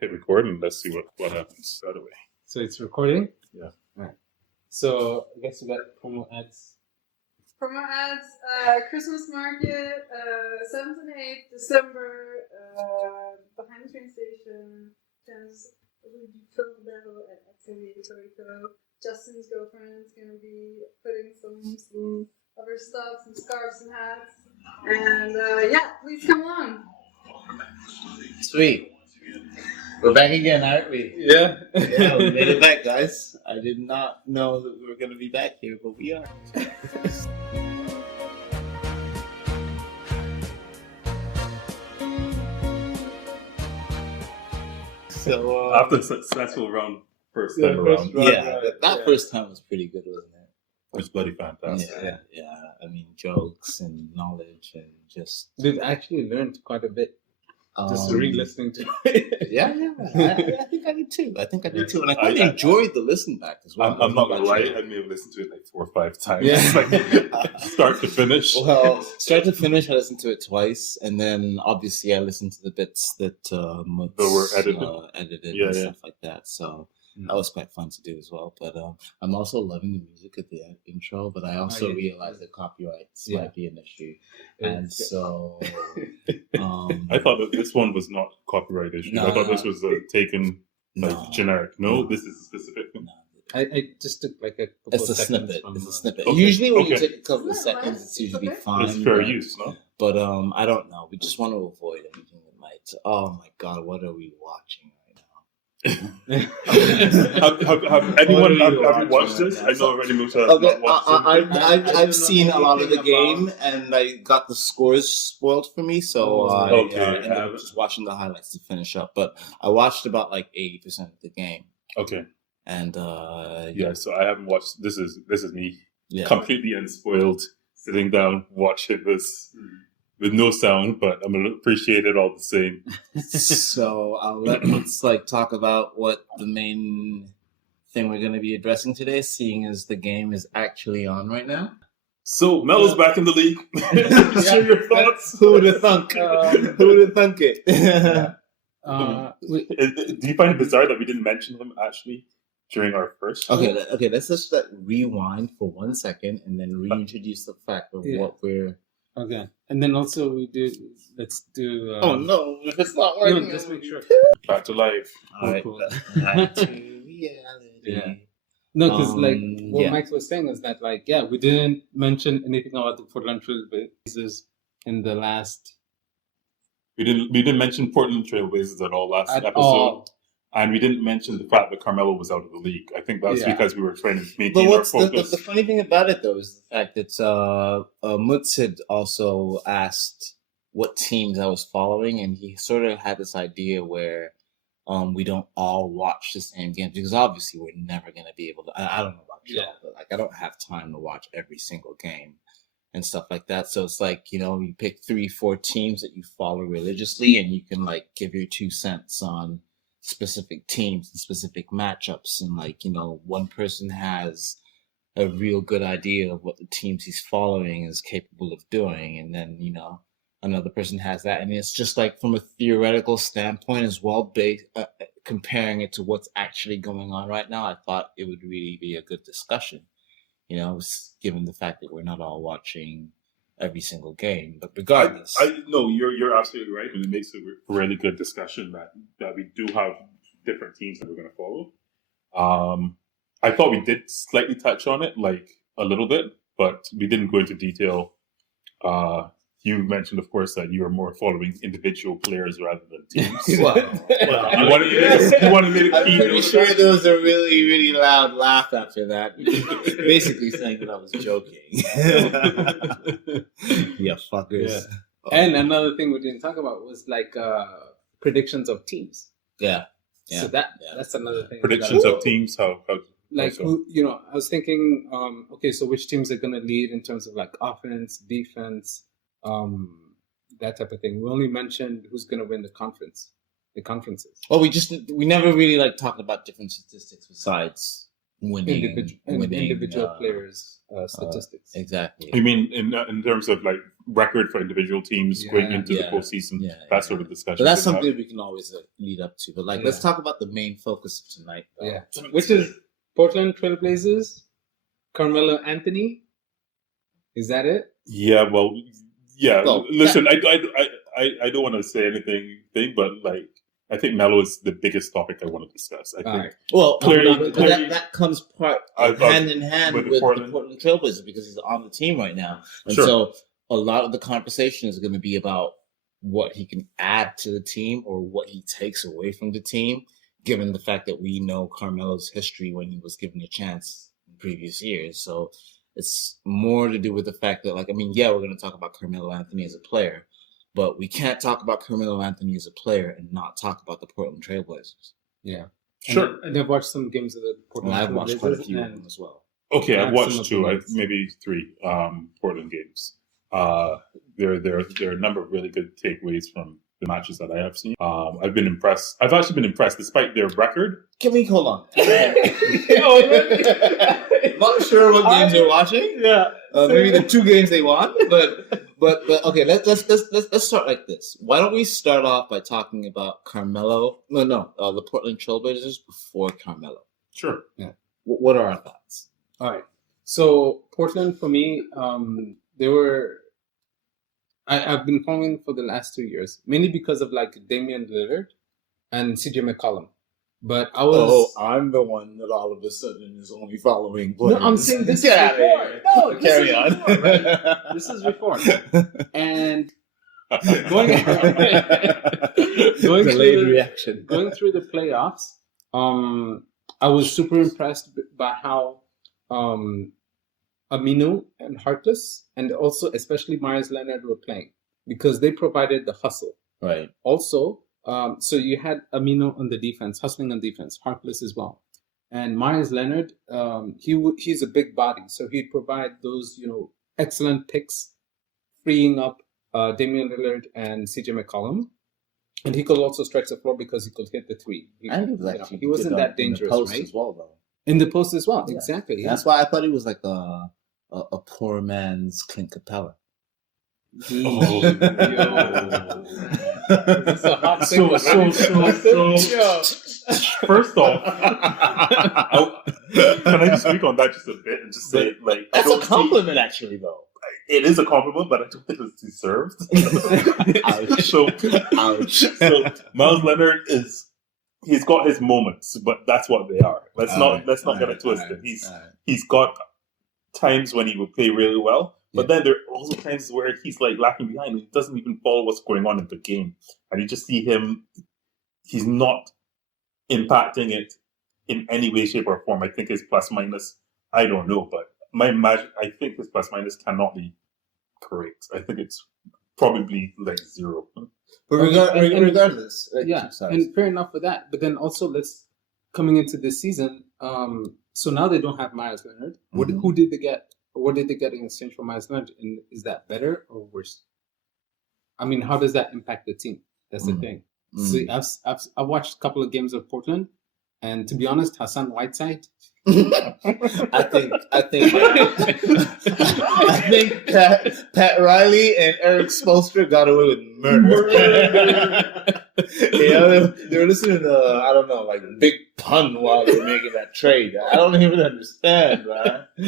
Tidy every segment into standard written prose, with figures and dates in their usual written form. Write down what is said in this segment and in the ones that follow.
hit record and let's see what happens right away. So it's recording? Yeah. All right. So I guess we got promo ads. Promo ads, Christmas market, 7th and 8th December, behind the train station. There's a Philadelphia at Puerto Rico. Justin's girlfriend's gonna be putting some other stuff, some scarves and hats. And yeah, please come along. Sweet. We're back again, aren't we? Yeah. Yeah, we made it back, guys. I did not know that we were going to be back here, but we are. So, After a successful first time around, that first time was pretty good, wasn't it? it was bloody fantastic. Yeah. I mean, jokes and knowledge and just... We've actually learned quite a bit. Just re-listening to it. Yeah. I think I did too. And I quite enjoyed the listen back as well. I'm not gonna lie, I may have listened to it like 4 or 5 times. Yeah. Like, start to finish. Well, start to finish, I listened to it twice, and then obviously I listened to the bits that were edited, and stuff like that. So that was quite fun to do as well. But I'm also loving the music at the intro, but I also realized that copyrights might be an issue. And so I thought that this one was not copyright issue. I thought this was taken generic. No, this is a specific thing. I just took like a couple It's of a seconds snippet. from, It's a snippet. Okay. Usually when you Okay. take a couple of seconds, it's usually fine. It's fair use, no? But I don't know. We just want to avoid anything that might. Oh my God, what are we watching right now? have you watched this? I know already most of Okay, not watched it. I've seen a lot of the game, and I got the scores spoiled for me, so I ended up just watching the highlights to finish up. But I watched about like 80% of the game. Okay. And So I haven't watched. This is me yeah. completely unspoiled, sitting down watching this with no sound, but I'm gonna appreciate it all the same. So let's talk about what the main thing we're going to be addressing today, seeing as the game is actually on right now. So Melo's back in the league. Share your thoughts. Who would have thunk? Who would have thunk it? Do you find it bizarre that we didn't mention him actually during our first show? Okay. Let's just rewind for 1 second and then reintroduce the fact of what we're. Okay, and then also let's do. Oh no, if it's not working, no, just make sure. Back to life. All right, cool. back to reality. Yeah. No, because what Mike was saying is that we didn't mention anything about the Portland Trailblazers in the last. We didn't mention Portland Trailblazers at all last episode. All. And we didn't mention the fact that Carmelo was out of the league. I think that's because we were trying to maintain our focus. The funny thing about it, though, is the fact that Mutz had also asked what teams I was following, and he sort of had this idea where we don't all watch the same games, because obviously we're never going to be able to. I don't know about y'all, but I don't have time to watch every single game and stuff like that. So it's you pick 3-4 teams that you follow religiously, and you can give your 2 cents on specific teams and specific matchups, and one person has a real good idea of what the teams he's following is capable of doing, and then another person has that, and it's just from a theoretical standpoint as well, comparing it to what's actually going on right now. I thought it would really be a good discussion, given the fact that we're not all watching every single game, but regardless, no, you're absolutely right, and it makes a really good discussion that we do have different teams that we're going to follow. I thought we did slightly touch on it, a little bit, but we didn't go into detail. You mentioned, of course, that you are more following individual players rather than teams. Well, you want to make a key. I'm pretty sure there was a really, really loud laugh after that. Basically saying that I was joking. Yeah, fuckers. Yeah. And another thing we didn't talk about was predictions of teams. Yeah. So that's another thing. Predictions of teams. How I was thinking, so which teams are going to lead in terms of offense, defense, that type of thing. We only mentioned who's going to win the conferences. Well, we never really talked about different statistics besides winning, individual players' statistics. Exactly. You mean in terms of like record for individual teams going into the postseason, that sort of discussion? But that's something we can always lead up to. But let's talk about the main focus of tonight. Which is Portland Trailblazers, Carmelo Anthony. Is that it? Yeah. Well, yeah. Well, listen, I don't want to say anything, but like, I think Melo is the biggest topic I want to discuss. I think. Right. Well, clearly, that comes hand in hand with the Portland Trailblazers because he's on the team right now, and so a lot of the conversation is going to be about what he can add to the team or what he takes away from the team, given the fact that we know Carmelo's history when he was given a chance in previous years. So it's more to do with the fact that, like, I mean, we're going to talk about Carmelo Anthony as a player, but we can't talk about Carmelo Anthony as a player and not talk about the Portland Trailblazers. Yeah. Sure. And I've watched some games of the Portland Trailblazers. I've watched quite a few of them as well. Okay, I've watched two, maybe three Portland games. There are a number of really good takeaways from the matches that I have seen. I've been impressed. I've actually been impressed despite their record. Can we hold on? Not sure what games you're watching. Yeah, maybe the two games they won, but okay. Let's start like this. Why don't we start off by talking about Carmelo? The Portland Trailblazers before Carmelo. Sure. Yeah. What are our thoughts? All right. So Portland for me, they were. I've been following for the last 2 years, mainly because of like Damian Lillard and CJ McCollum. But I was. Oh, I'm the one that all of a sudden is only following players. No, I'm saying this is before. No, carry on. Before, right? This is before. And going through the playoffs, I was super impressed by how Aminu and Harkless, and also especially Myers Leonard were playing because they provided the hustle. Right. Also, so you had Aminu on the defense, hustling on defense, Harkless as well, and Myers Leonard. He's a big body, so he'd provide those excellent picks, freeing up Damian Lillard and CJ McCollum, and he could also stretch the floor because he could hit the three. He wasn't that dangerous, right? As well, though. In the post as well, exactly. Yeah. That's why I thought he was like a poor man's Clint Capella. First off, can I just speak on that just a bit and just say, like, that's a compliment, actually, though. It is a compliment, but I don't think it's deserved. Ouch. So Myles Leonard he's got his moments, but that's what they are. Let's not get it twisted. He's got times when he will play really well, but then there are also times where he's like lacking behind and he doesn't even follow what's going on in the game. And you just see him, he's not impacting it in any way, shape, or form. I think his plus minus, I don't know, but I think his plus minus cannot be correct. I think it's probably like 0. But regardless, and fair enough for that. But then also, coming into this season, so now they don't have Myles Leonard. Who did they get? What did they get in exchange for Myles Leonard? And is that better or worse? I mean, how does that impact the team? That's the thing. So I've watched a couple of games of Portland, and to be honest, Hassan Whiteside. I think Pat Riley and Eric Spoelstra got away with murder. They were listening to I don't know, like Big Pun while they were making that trade. I don't even understand, man. But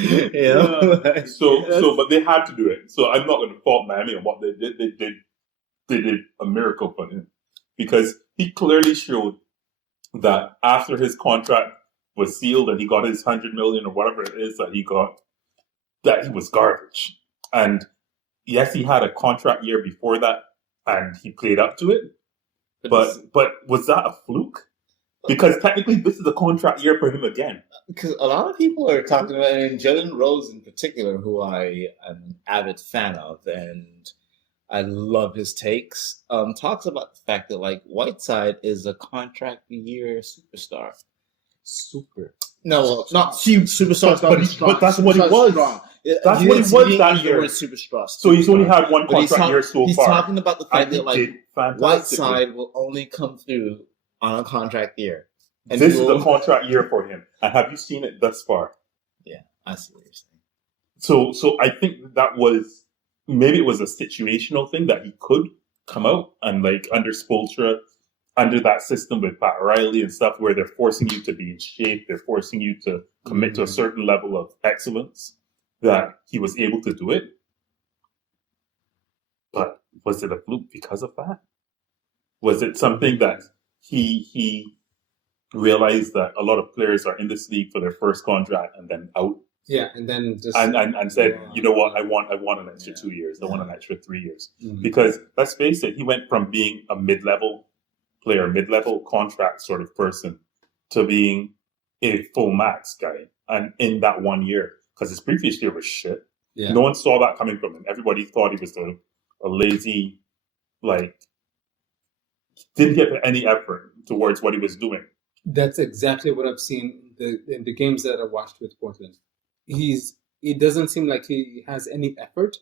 they had to do it. So I'm not going to fault Miami on what they did. They did a miracle for him because he clearly showed that after his contract was sealed and he got his $100 million or whatever it is that he got, that he was garbage. And yes, he had a contract year before that and he played up to it. But was that a fluke? Because technically this is a contract year for him again. Because a lot of people are talking about, and Jalen Rose in particular, who I am an avid fan of, and I love his takes, talks about the fact that like Whiteside is a contract year superstar. Not huge superstars, but that's what he was. That's what he was that year. Superstar. So he's only had one contract year so far. He's talking about the fact that like Whiteside will only come through on a contract year. And this is the contract year for him. And have you seen it thus far? Yeah, I see what you're saying. So I think that was, maybe it was a situational thing that he could come out and like under Spoelstra, under that system with Pat Riley and stuff, where they're forcing you to be in shape, they're forcing you to commit to a certain level of excellence, that he was able to do it. But was it a fluke because of that? Was it something that he realized that a lot of players are in this league for their first contract and then out? Yeah, and then just And said, you know what, I want an extra 2 years. I want an extra 3 years. Because let's face it, he went from being a mid-level player, mid-level contract sort of person, to being a full max guy. And in that 1 year, because his previous year was shit. Yeah. No one saw that coming from him. Everybody thought he was a lazy, like, didn't give any effort towards what he was doing. That's exactly what I've seen in the games that I watched with Portland. It doesn't seem like he has any effort.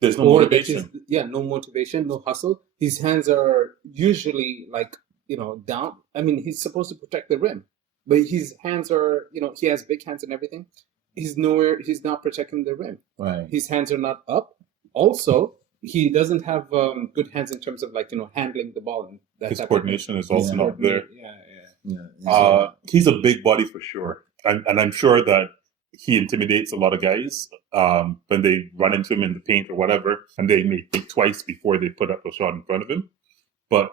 There's no motivation. No motivation, no hustle. His hands are usually like, down. I mean, he's supposed to protect the rim, but his hands are, he has big hands and everything. He's not protecting the rim. Right. His hands are not up. Also, he doesn't have good hands in terms of like, handling the ball. And that his coordination is also not there. Yeah. He's a big body for sure. And I'm sure that he intimidates a lot of guys when they run into him in the paint or whatever, and they may think twice before they put up a shot in front of him. But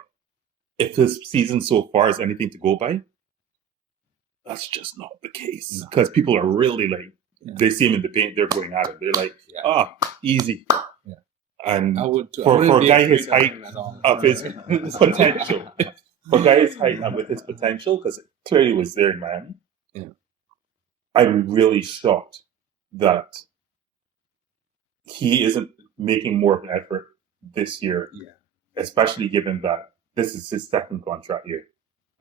if his season so far is anything to go by, that's just not the case. Because people are really like, they see him in the paint, they're going at it. They're like, easy. Yeah. And for a guy his height, of his potential, for a guy his height and with his potential, because it clearly was there in Miami, I'm really shocked that he isn't making more of an effort this year, especially given that this is his second contract year.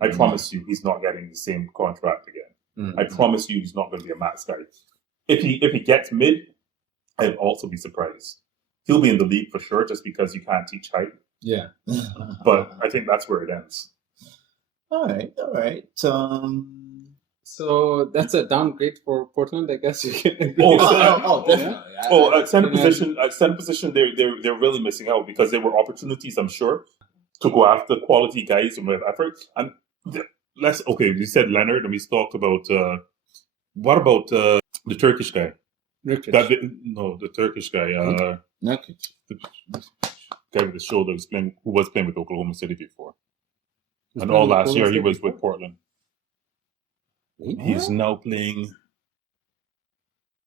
I promise you, he's not getting the same contract again. I promise you, he's not going to be a max guy. If he gets mid, I'd also be surprised. He'll be in the league for sure, just because you can't teach height. Yeah, but I think that's where it ends. All right. So that's a downgrade for Portland, I guess. You can definitely. At center position, they're really missing out, because there were opportunities, I'm sure, to go after quality guys and with effort. And we said Leonard, and we talked about what about the Turkish guy? The Turkish guy. Nurkic. The guy with the shoulder who was playing with Oklahoma City before, and all last year he was with Portland. He's now playing.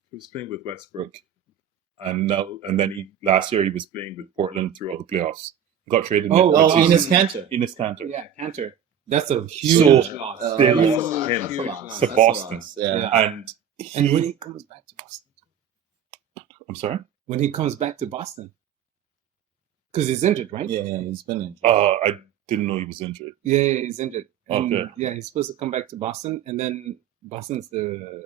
He was playing with Westbrook, and last year he was playing with Portland throughout the playoffs. Got traded. Enes Kanter. Enes Kanter. Yeah, Kanter. That's a huge loss. They lost him to Boston. Yeah. And when he comes back to Boston. I'm sorry? When he comes back to Boston. Because he's injured, right? Yeah, he's been injured. I didn't know he was injured. Yeah, he's injured. And, okay. Yeah, he's supposed to come back to Boston, and then Boston's the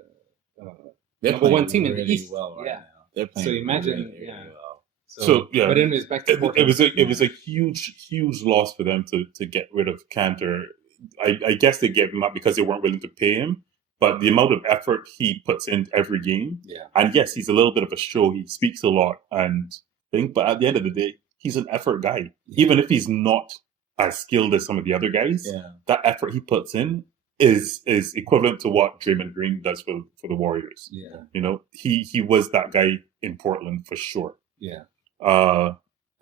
number one team in the East. Well right now. They're playing. So imagine, really well. So yeah, but anyways, back to Portland. It was a huge loss for them to get rid of Kanter. I guess they gave him up because they weren't willing to pay him. But the amount of effort he puts in every game, and yes, he's a little bit of a show. He speaks a lot and things, but at the end of the day, he's an effort guy. Yeah. Even if he's not as skilled as some of the other guys, that effort he puts in is equivalent to what Draymond Green does for the Warriors. Yeah, he was that guy in Portland for sure. Yeah, I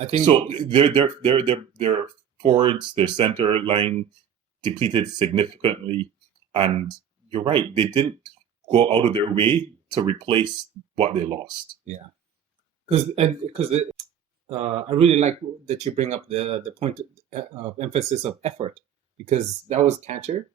think so. Their forwards, their center line depleted significantly, and you're right, they didn't go out of their way to replace what they lost. Yeah, because I really like that you bring up the point of emphasis of effort, because that was Kanter.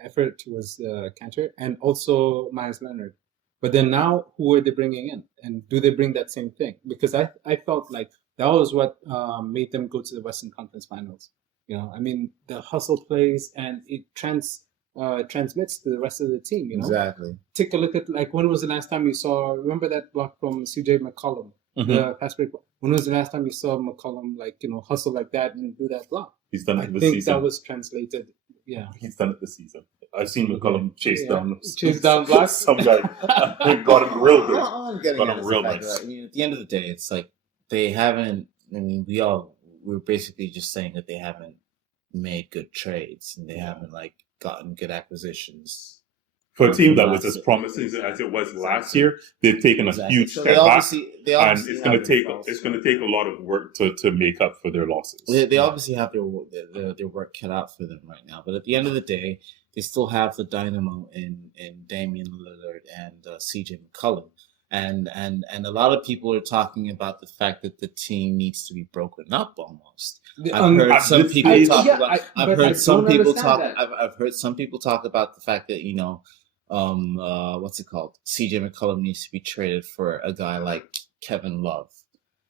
Effort was Kanter, and also Myers Leonard. But then now, who are they bringing in? And do they bring that same thing? Because I felt like that was what made them go to the Western Conference Finals. I mean, the hustle plays, and it transmits to the rest of the team. Exactly. Take a look at, like, when was the last time you saw? Remember that block from CJ McCollum, the fast break block? When was the last time you saw McCollum hustle like that and do that block? He's done it this season. I think that was translated. Yeah, he's done it this season. I've seen McCollum chase down Black. some guy, got him real good. All I'm getting Got at him is real the fact nice. that, I mean, at the end of the day, it's like they haven't. I mean, we're basically just saying that they haven't made good trades and they haven't like gotten good acquisitions. For a team that was as promising as it was last year, they've taken a huge So step they back, obviously and it's going have to take their faults. it's going to take a lot of work to make up for their losses. They obviously have their work cut out for them right now. But at the end of the day, they still have the dynamo in Damian Lillard and CJ McCollum. And a lot of people are talking about the fact that the team needs to be broken up almost. I've heard some people talk about. I've heard some people talk. I've heard some people talk about the fact that what's it called? CJ McCollum needs to be traded for a guy like Kevin Love,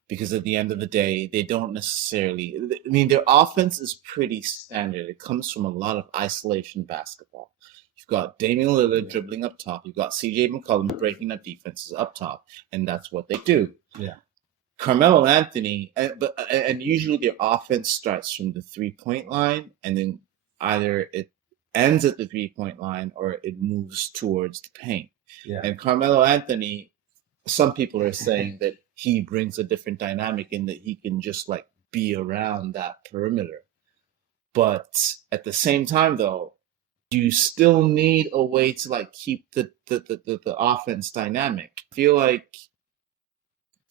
because at the end of the day, they don't necessarily. I mean, their offense is pretty standard. It comes from a lot of isolation basketball. You've got Damian Lillard dribbling up top. You've got CJ McCollum breaking up defenses up top, and that's what they do. Yeah. Carmelo Anthony, and usually their offense starts from the 3-point line, and then either it ends at the 3-point line or it moves towards the paint. Yeah. And Carmelo Anthony, some people are saying that he brings a different dynamic in that he can just like be around that perimeter. But at the same time, though, you still need a way to like keep the offense dynamic. I feel like,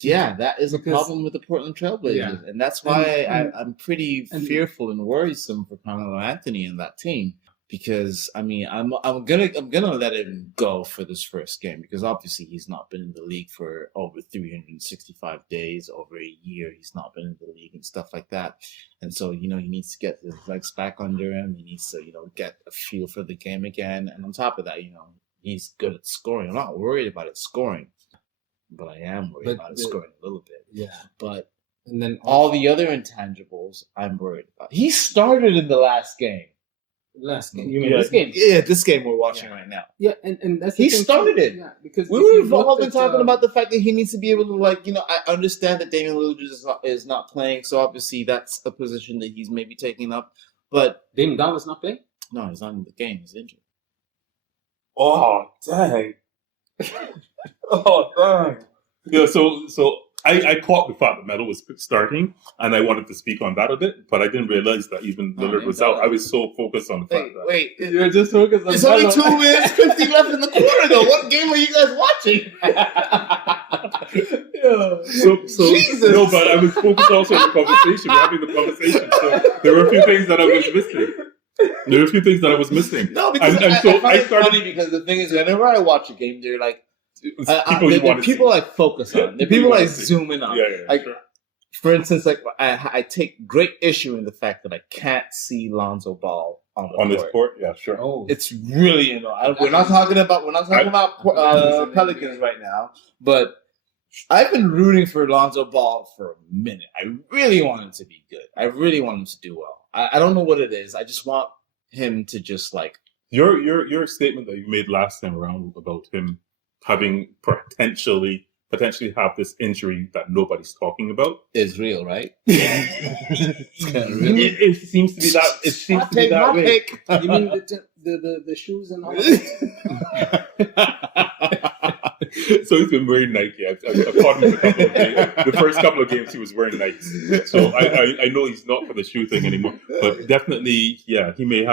yeah, that is a problem with the Portland Trailblazers, and that's why I'm pretty fearful and worrisome for Carmelo Anthony and that team. Because I mean, I'm gonna let him go for this first game, because obviously he's not been in the league for over 365 days, over a year. He's not been in the league and stuff like that, and so he needs to get his legs back under him. He needs to get a feel for the game again, and on top of that, he's good at scoring. I'm not worried about it scoring, but I am worried about it scoring a little bit. Yeah, but and then all the other intangibles, I'm worried about. He started in the last game. Last game. You mean this game? Yeah, this game we're watching right now. Yeah, and that's he started it. Yeah, because we were all been talking about the fact that he needs to be able to I understand that Damian Lillard is not playing, so obviously that's a position that he's maybe taking up. But Damian Lillard's not playing? No, he's not in the game. He's injured. Oh dang! Oh dang! Yeah, so I caught the fact that Melo was starting, and I wanted to speak on that a bit, but I didn't realize that even Lillard was out. I was so focused on the fact that... Wait, you're just focused on It's only 2 minutes, 50 left in the quarter, though. What game are you guys watching? So Jesus. No, but I was focused also on the conversation. We're having the conversation, so there were a few things that I was missing. No, because and so I started funny because the thing is, whenever I watch a game, they're like, people I focus on. The people I zoom in on. Yeah, sure. For instance, like I take great issue in the fact that I can't see Lonzo Ball on this court. Yeah, sure. Oh, it's really we're not talking about Pelicans right now, but I've been rooting for Lonzo Ball for a minute. I really want him to be good. I really want him to do well. I don't know what it is. I just want him to just like your statement that you made last time around about him having potentially have this injury that nobody's talking about is real, right? It seems to be that. It seems to be that way. You mean the shoes and all? So he's been wearing Nike. I've caught him the first couple of games he was wearing Nike. So I know he's not for the shoe thing anymore. But definitely, yeah, he may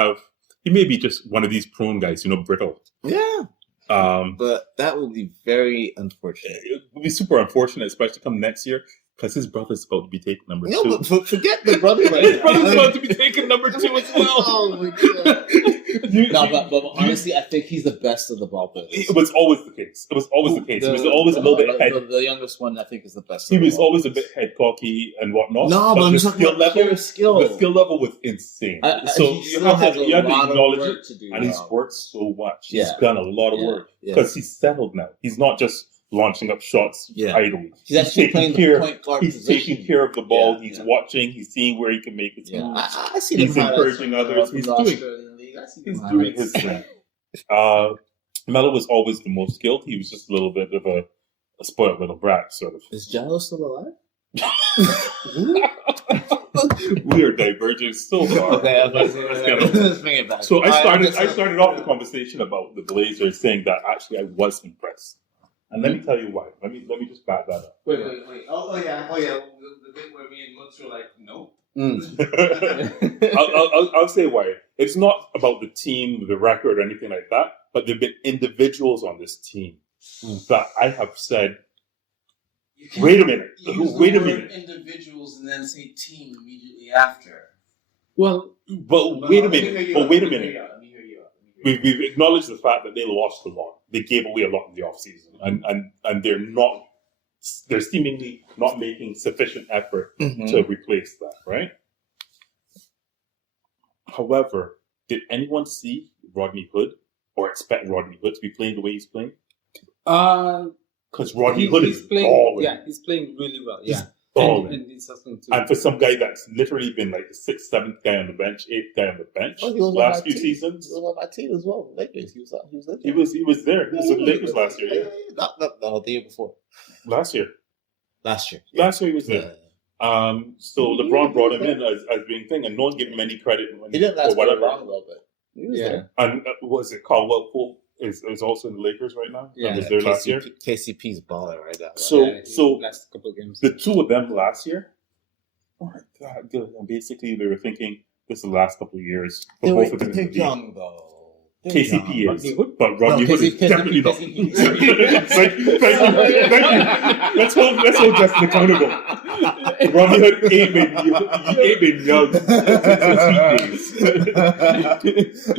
be just one of these prone guys, brittle. Yeah. But that will be very unfortunate. It will be super unfortunate, especially come next year, because his brother's about to be taking number 2. No, but forget the brother. His brother's about to be taking number 2 as well. Oh my god! But honestly, I think he's the best of the ball players. It was always the case. He was always a little bit head. The youngest one, I think, is the best. He was always a bit head cocky and whatnot. No, but I'm just talking about pure skill. The skill level was insane. So you have to acknowledge it. And he's worked so much. Yeah. He's done a lot of work because he's settled now. He's not just launching up shots idly. He's actually playing the point guard position. He's taking care of the ball. He's watching. He's seeing where he can make his moves. I see He's encouraging others. He's doing his thing. Melo was always the most skilled. He was just a little bit of a spoiled little brat, sort of. Is Jallo still alive? We are diverging so far. Okay, Let's get on. let's bring it back. So I Alright, started off the conversation about the Blazers saying that actually I was impressed, and let me tell you why. Let me just back that up. Wait. Oh yeah. The bit where me and Mutz were like, nope. I'll say why. It's not about the team, the record, or anything like that, but there've been individuals on this team that I have said, wait a minute, wait a minute. Individuals and then say team immediately after. Well, But wait a minute. But wait a minute. Let me hear you out. We've acknowledged the fact that they lost a lot. They gave away a lot in the offseason. And they're seemingly not making sufficient effort to replace that, right? However, did anyone see Rodney Hood or expect Rodney Hood to be playing the way he's playing? Because Rodney Hood is playing. balling. Yeah, he's playing really well. Yeah, balling. and he's hustling too. And for some guy that's literally been like the 6th, 7th guy on the bench, 8th guy on the bench last few seasons. He was on my team as well. Lakers. He was there. He was there. He was in the Lakers last year. Yeah. Not the year before. Last year. Last year Last year he was there. So LeBron brought him in as being thing, and no one gave him any credit. He didn't last or whatever. very long though, but he was there. And was it Caldwell Pope is also in the Lakers right now? Yeah. And was there last year. KCP's balling right now. So last couple of games. the two of them last year weren't that good. And basically they were thinking this is the last couple of years for both of them. They're young though. KCP Rodney is, Hood? but Rodney Hood is definitely not. KCP. Thank you. Let's hold Justin accountable. Rodney Hood ain't been young since his Heat days.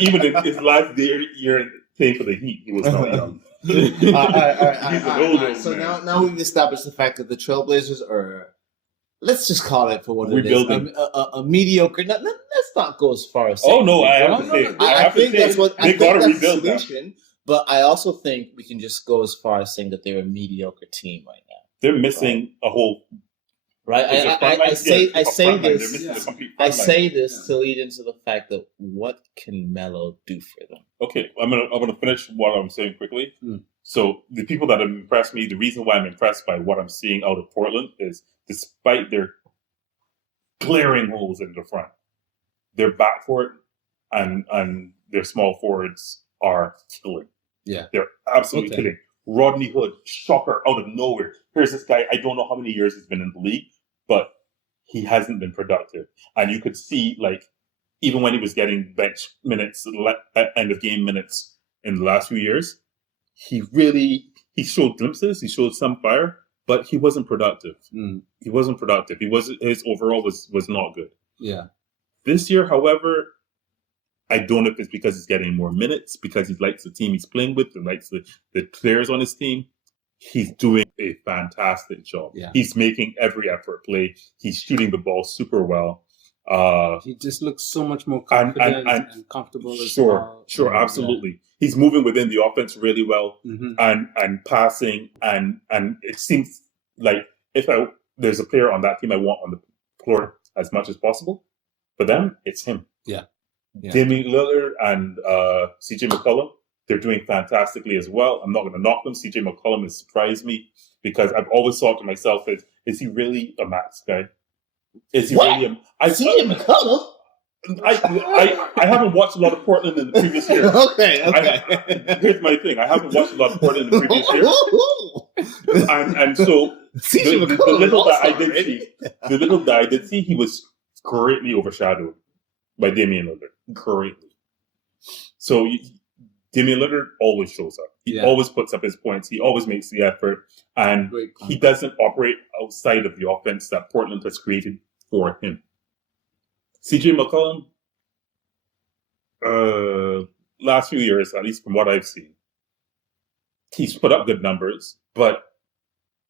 Even in his last year playing for the Heat, he was not young. He's an old So man. now we've established the fact that the Trailblazers are, let's just call it for what Rebuilding. it is, a mediocre. Let's not go as far as Oh no, I have to No, say, no, I think that's what they got to rebuild that. solution. But I also think we can just go as far as saying that they're a mediocre team right now. They're missing a whole. Right? I say this this to lead into the fact that what can Melo do for them? Okay, I'm gonna finish what I'm saying quickly. Mm. So the people that have impressed me, the reason why I'm impressed by what I'm seeing out of Portland is, despite their glaring holes in the front, their backcourt and their small forwards are killing. Yeah. They're absolutely killing. Rodney Hood, shocker out of nowhere. Here's this guy. I don't know how many years he's been in the league, but he hasn't been productive. And you could see, like, even when he was getting bench minutes, end of game minutes in the last few years, he showed glimpses. He showed some fire, but he wasn't productive. He wasn't productive. His overall was not good. Yeah. This year, however, I don't know if it's because he's getting more minutes, because he likes the team he's playing with, and likes the players on his team. He's doing a fantastic job. Yeah. He's making every effort play. He's shooting the ball super well. He just looks so much more confident and comfortable as well. Sure, absolutely. Yeah. He's moving within the offense really well, and passing, and it seems like there's a player on that team I want on the floor as much as possible. For them, it's him. Yeah. Damian Lillard and CJ McCollum, they're doing fantastically as well. I'm not going to knock them. CJ McCollum has surprised me because I've always thought to myself, is he really a max guy? Is he really CJ McCollum? I haven't watched a lot of Portland in the previous year. Okay. Here's my thing. I haven't watched a lot of Portland in the previous year. And so the little that I did see, he was greatly overshadowed by Damian Lillard. Greatly. So Damian Lillard always shows up. He always puts up his points. He always makes the effort. And he doesn't operate outside of the offense that Portland has created for him. CJ McCollum, last few years, at least from what I've seen, he's put up good numbers, but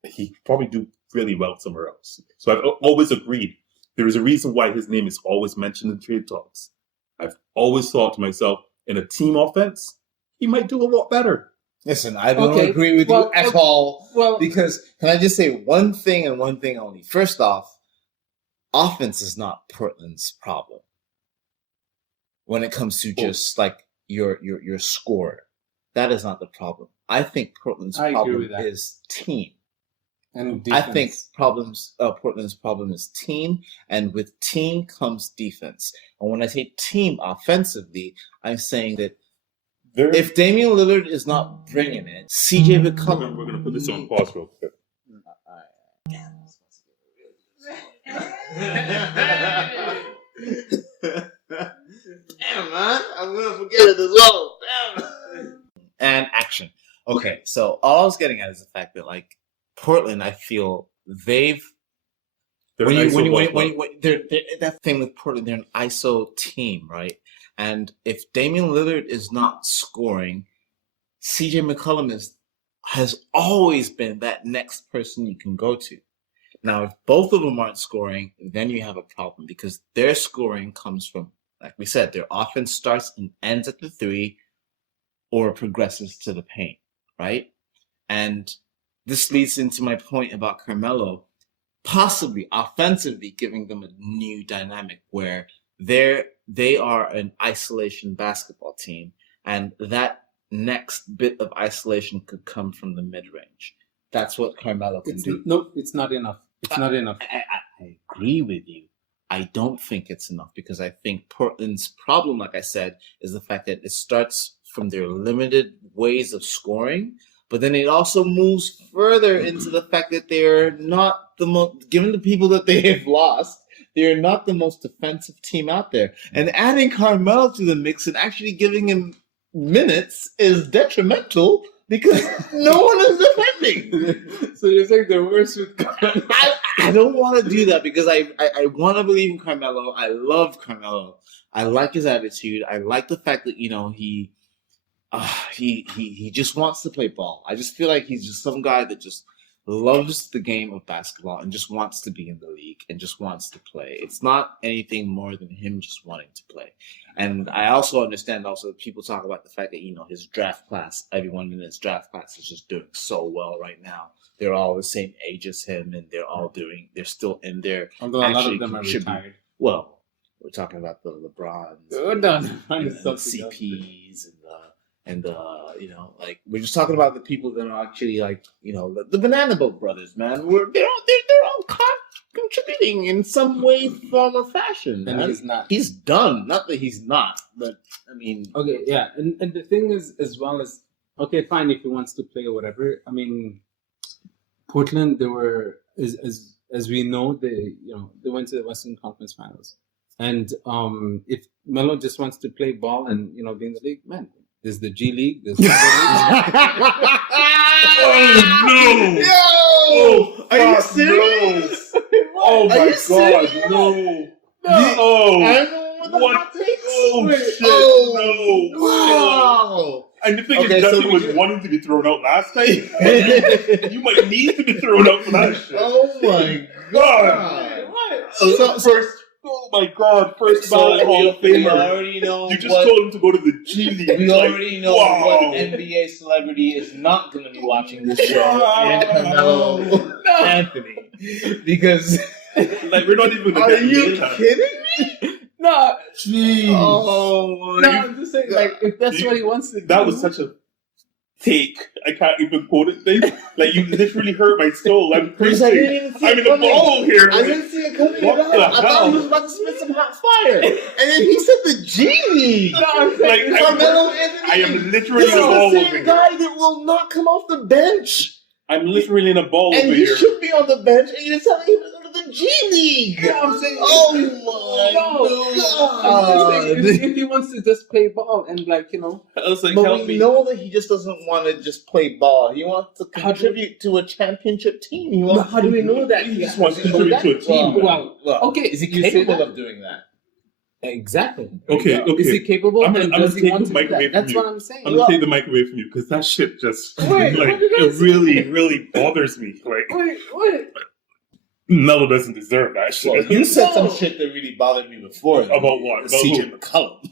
he probably do really well somewhere else. So I've always agreed. There is a reason why his name is always mentioned in trade talks. I've always thought to myself, in a team offense, he might do a lot better. Listen, I don't agree with you at all. Well, because can I just say one thing and one thing only? First off, offense is not Portland's problem when it comes to just like your score. That is not the problem. I think Portland's problem is team. And I think defense. Portland's problem is team, and with team comes defense. And when I say team offensively, I'm saying that if Damian Lillard is not bringing it, CJ McCollum. We're going to put this on pause real quick. Damn, man, I'm gonna forget it as well. Damn. And action. Okay, so all I was getting at is the fact that like Portland, I feel they're that thing with Portland, they're an ISO team, right? And if Damian Lillard is not scoring, CJ McCollum has always been that next person you can go to. Now, if both of them aren't scoring, then you have a problem because their scoring comes from, like we said, their offense starts and ends at the 3 or progresses to the paint, right? And this leads into my point about Carmelo possibly offensively giving them a new dynamic where they are an isolation basketball team, and that next bit of isolation could come from the mid-range. That's what Carmelo can do. No, it's not enough. It's not enough. I agree with you. I don't think it's enough because I think Portland's problem, like I said, is the fact that it starts from their limited ways of scoring, but then it also moves further into the fact that they're not the most, given the people that they have lost, they're not the most defensive team out there. And adding Carmelo to the mix and actually giving him minutes is detrimental because no one is defending. So you're saying they're worse with Carmelo? I don't want to do that because I want to believe in Carmelo. I love Carmelo. I like his attitude. I like the fact that, you know, he just wants to play ball. I just feel like he's just some guy that just loves the game of basketball and just wants to be in the league and just wants to play. It's not anything more than him just wanting to play. And I also understand that people talk about the fact that, you know, his draft class, everyone in his draft class is just doing so well right now. They're all the same age as him and they're still in there. Although a lot of them are retired. Well, we're talking about the LeBrons and the CPs and you know, like we're just talking about the people that are actually like, you know, the Banana Boat brothers, man. They're all contributing in some way, form, or fashion. And man. he's not. He's done. Not that he's not, but I mean. Okay, yeah, and the thing is, as well as, okay, fine if he wants to play or whatever. I mean, Portland, they were as we know, they went to the Western Conference Finals, and if Melo just wants to play ball and, you know, be in the league, man. There's the G League. There's oh no! Yo! Are you serious? No. Oh my God! Serious? No! Oh! What? Oh shit! Oh, no! Wow! And the thing is, Justin was wanting to be thrown out last night. You might need to be thrown out for that shit. Oh my God! What? Oh my God! First ballot Hall of Famer. We already know. You just told him to go to the G League. We already know what NBA celebrity is not going to be watching this show. And Carmelo Anthony, because like we're not even. Are you kidding me? No, jeez. Oh no, I'm just saying, like, if that's what he wants to do. That was such a take. I can't even quote it. Thing. Like, you literally hurt my soul. I'm crazy. I'm in a ball here. I didn't see it coming. What the I thought he was about to spit some hot fire, and then he said the G League. No, I'm saying, like, Carmelo Anthony. I am literally this in a ball is the over same here. guy that will not come off the bench. I'm literally in a ball and over he here. should be on the bench, and you're telling him to go to the G League. Yeah, I'm saying, oh my God! If he wants to just play ball and, like, you know, I was like, but help we me. know that he just doesn't want to just play ball. He wants to contribute to a championship team. He wants. How do we know that? He just wants to contribute to a team. Well, okay, is he you say capable that? of doing that? Exactly. Okay. Is he capable? I'm and gonna does take he want the to mic do away that? from That's you. what I'm saying. I'm gonna take the mic away from you because that shit just Wait, like what did I it say? really, really bothers me. Like, Wait. Melo doesn't deserve that shit. Well, you said some shit that really bothered me before. About what? About CJ McCollum.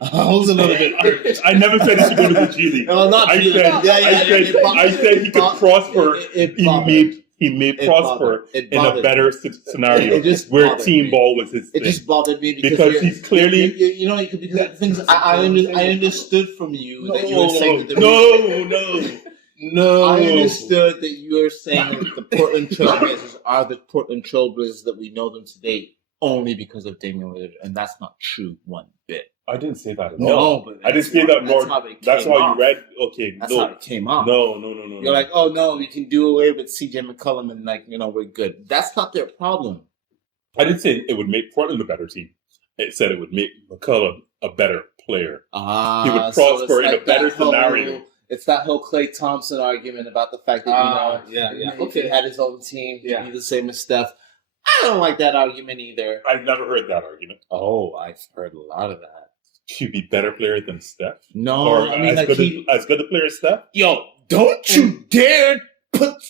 I was a little bit hurt. I never said he should go to the G League. No, not I G League. said, I said he could prosper. He may prosper in a better scenario where team ball was his thing. It just bothered me because he's clearly, you know, because things I understood from you that you were saying that no. No. I understood that you were saying that the Portland Trailblazers are the Portland Trailblazers that we know them today only because of Damian Lillard, and that's not true one bit. I didn't say that at all. No, but I didn't say that. Nor that's how off. you read. Okay, That's how it came off. No. You're like, oh no, we can do away with CJ McCollum and we're good. That's not their problem. I didn't say it would make Portland a better team. It said it would make McCollum a better player. He would prosper in a better scenario. It's that whole Klay Thompson argument about the fact that if he had his own team, he'd be the same as Steph. I don't like that argument either. I've never heard that argument. Oh, I've heard a lot of that. He'd be better player than Steph? No, or I mean, as good a player as Steph? Yo, don't you dare put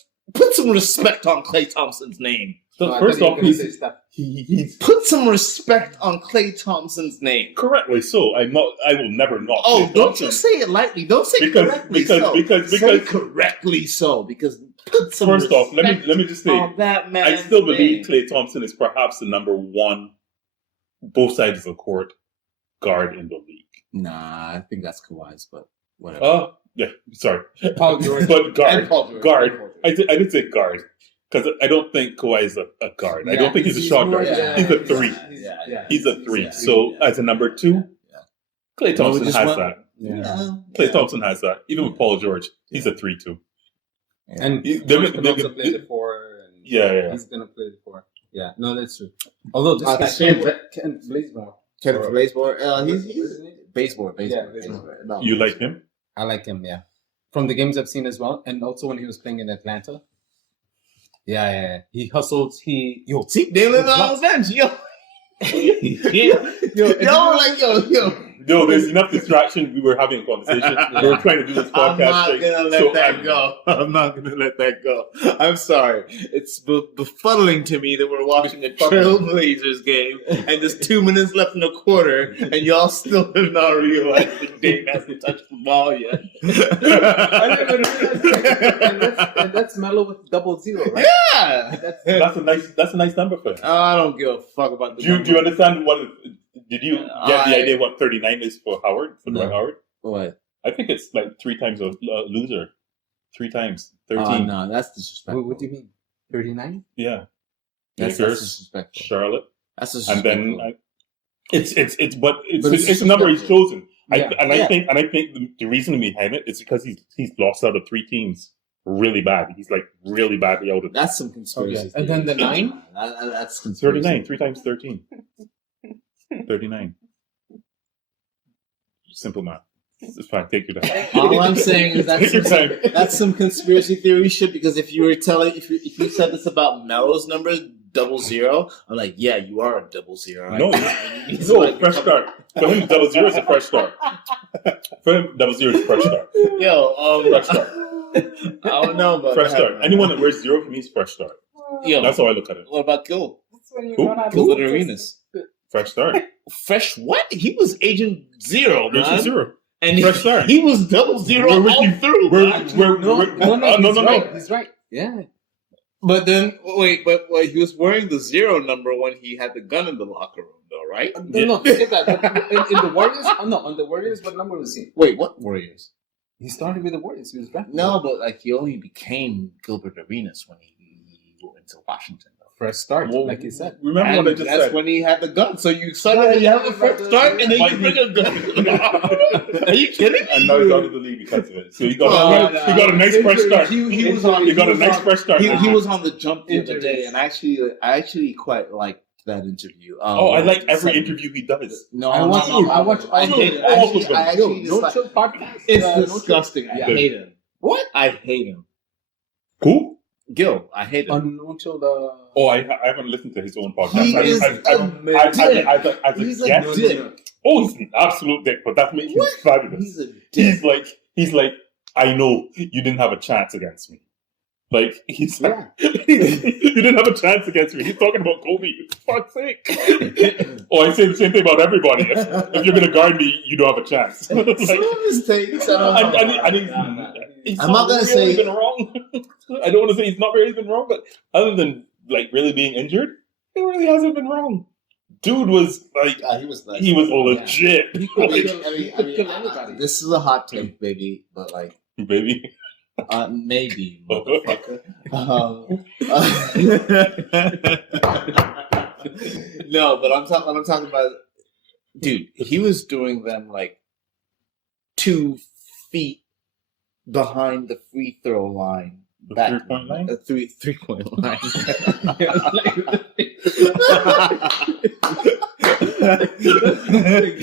some respect on Klay Thompson's name. So first off, he's put some respect on Klay Thompson's name. Correctly so. I will never not. Oh, don't you say it lightly. Don't say correctly so. Because say correctly so. Because put some first off, let me just say that man. I still believe Klay Thompson is perhaps the number one, both sides of the court guard in the league. Nah, I think that's Kawhi's, but whatever. Oh, yeah, sorry. Paul George. But guard. Guard. I did say guard. Because I don't think Kawhi is a guard. I don't think he's a shot guard. He's a three. He's a three. So as a number two, Klay Thompson has that. Klay Thompson has that. Even with Paul George, he's a 3-2. And George can also play the 4. And he's going to play the 4. Yeah, no, that's true. Although this guy, Ken Blazemore. Kenneth Blazemore. He's Baseball. No. You like him? I like him, yeah. From the games I've seen as well. And also when he was playing in Atlanta. Yeah. He hustled. See, Dylan on the bench, yo. Yo, there's enough distraction. We were having a conversation. We were trying to do this podcast. I'm not gonna let that go. I'm not gonna let that go. I'm sorry. It's befuddling to me that we're watching a Trailblazers game and there's 2 minutes left in the quarter and y'all still have not realized that Dame hasn't touched the ball yet. and that's Melo with 00, right? Yeah, that's a nice number for him. I don't give a fuck about the. Do you understand what? Did you get the idea what 39 is for Howard? For Dwight Howard? What? I think it's like 3 times a loser. 3 times 13. No, that's disrespectful. What do you mean? 39? Yeah. That's disrespectful. Charlotte. That's disrespectful. And then it's a number he's chosen. Yeah. I think the reason behind it is because he's lost out of 3 teams really bad. He's like really badly out of. That's some conspiracy. Okay. And then the 9? That's conspiracy. 39. 3 times 13. 39. Simple math. It's fine. Take your time. All I'm saying is that's some conspiracy theory shit. Because if you said this about Melo's numbers 00, I'm like, yeah, you are a 00. No, fresh start. For him, 00 is a fresh start. For him, 00 is a fresh start. Yo, fresh start. I don't know about fresh start. Anyone that wears 0 for me is fresh start. Yo, that's how I look at it. What about Gil? Gil Arenas. Fresh start. Fresh what? He was Agent 0, man. Agent 0. And fresh start. He was 00 all through. No, he's right. Yeah. But then, wait, he was wearing the 0 number when he had the gun in the locker room, though, right? No, forget that. In the Warriors? On the Warriors, what number was he? Wait, what Warriors? He started with the Warriors. He was drafted. No, but he only became Gilbert Arenas when he went to Washington. Fresh start, like you said. Remember what I just said? That's when he had the gun. So you suddenly have a fresh start, and then you bring a gun. Are you kidding? And now he's out of the league because of it. So he got a nice fresh start. He got a nice fresh start. He was on the jump the other day, and I actually quite liked that interview. I like every interview he does. No, I watch. I hate it. I actually No Chill podcast. It's disgusting. I hate him. What? I hate him. Who? Gil, I hate him. I haven't listened to his own podcast. He is a dick. He's a dick. Oh, he's an absolute dick, but that makes him fabulous. He's a dick. He's like, I know you didn't have a chance against me. Like, he's like, you didn't have a chance against me. He's talking about Kobe. For fuck's sake. I say the same thing about everybody. If you're going to guard me, you don't have a chance. Some mistakes. I'm not going to say he's been wrong. I don't want to say he's not really been wrong, but other than really being injured, he really hasn't been wrong. Dude was he was legit. This is a hot take, baby, but baby. Maybe, motherfucker. No, but I'm talking about, dude. He was doing them like 2 feet behind the free throw line. The Back, 3-point line? The 3-point line.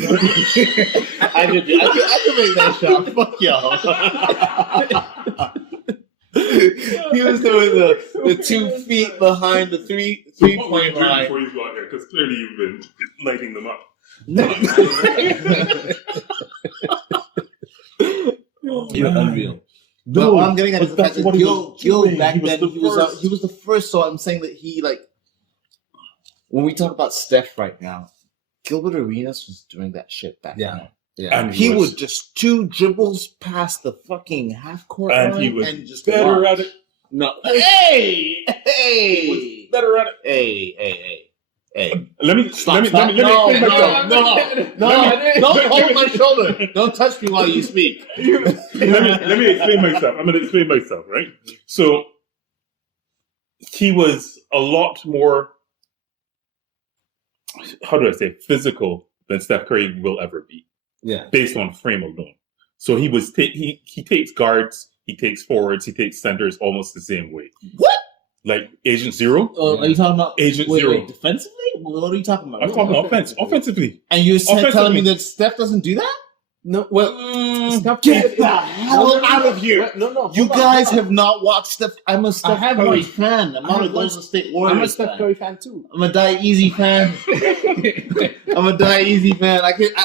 I could make that shot. Fuck y'all. He was doing the 2 feet behind the 3-point line. Before you got here, because clearly you've been lighting them up. You're unreal. But what I'm getting at is the fact that Gil back then, he was the first. So I'm saying that he, like, when we talk about Steph right now, Gilbert Arenas was doing that shit back then. Yeah. And he would just 2 dribbles past the fucking half court line, And he was and just better watch. at it. No, hey, He was better at it. hey. Let me explain myself. Don't hold my shoulder. Don't touch me while you speak. let me explain myself. I'm going to explain myself, right? So he was a lot more, how do I say, physical than Steph Curry will ever be. Yeah. Based on frame alone. So he was he takes guards, he takes forwards, he takes centers almost the same way. What? Like Agent Zero? Are you talking about Agent Zero? Defensively? What are you talking about? I'm talking offense. Offensively. And you're telling me that Steph doesn't do that? No, well, Steph Get the hell out of here! No. You guys have not watched Steph. I'm a Steph have Curry watched- fan. I'm not a Golden State Warriors I'm a Steph fan. Curry fan too. I'm a Die Easy fan. I'm a Die Easy fan.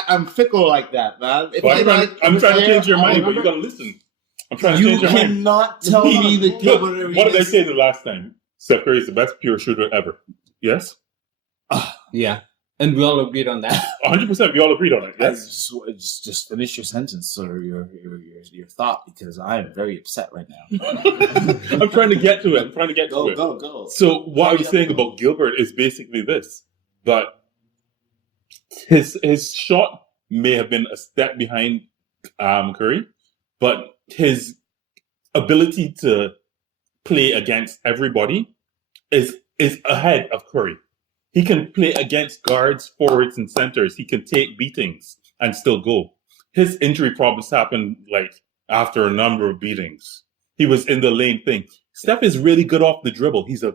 I'm fickle like that, man. If Well, I'm trying to change your mind, but remember- you gotta listen. I'm trying to You change your mind. cannot tell me that Gilbert Arenas. What did I say the last time? Steph Curry is the best pure shooter ever. Yes? Yeah, and we all agreed on that. 100% we all agreed on it. Yes? Just finish your sentence or your thought, because I am very upset right now. I'm trying to get to it. Go. So what I was saying about Gilbert is basically this. That his shot may have been a step behind Curry, but his ability to play against everybody is ahead of Curry. He can play against guards, forwards, and centers. He can take beatings and still go. His injury problems happened like after a number of beatings. He was in the lane thing. Steph is really good off the dribble. He's a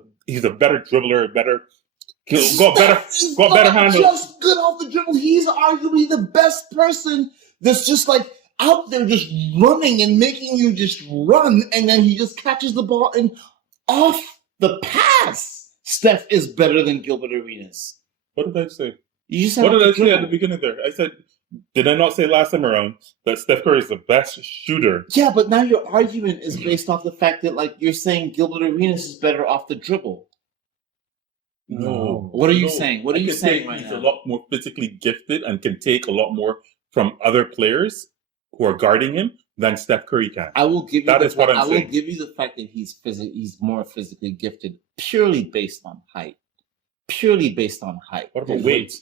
better dribbler, got better handle. Just good off the dribble. He's arguably the best person that's just like out there just running and making you just run, and then he just catches the ball and off the pass. Steph is better than Gilbert Arenas. What did I say? You just said What did I say dribble. at the beginning there? I said, did I not say last time around that Steph Curry is the best shooter? Yeah, but now your argument is based off the fact that, like, you're saying Gilbert Arenas is better off the dribble. No. What are you saying? What are I you can saying say right he's now? a lot more physically gifted and can take a lot more from other players who are guarding him than Steph Curry can. I will give you That the is what I'm I will saying. give you the fact that he's more physically gifted purely based on height. Purely based on height. What about weight?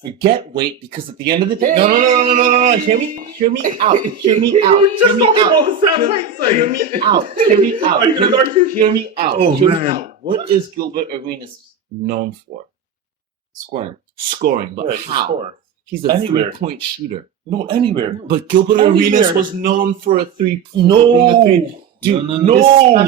Forget weight, because at the end of the day, no. Hear me out. Hear me out. You were just talking about the Sam White side. Hear me out. Hear me out. Are you gonna argue? Hear me out. Oh, Hear me man. out. What is Gilbert Arenas known for? Scoring, but Yeah, he's a how? scorer. He's a Anywhere. 3-point shooter. No, anywhere. But Gilbert Anywhere. Arenas was known for a three. No. being a three. Dude, No. his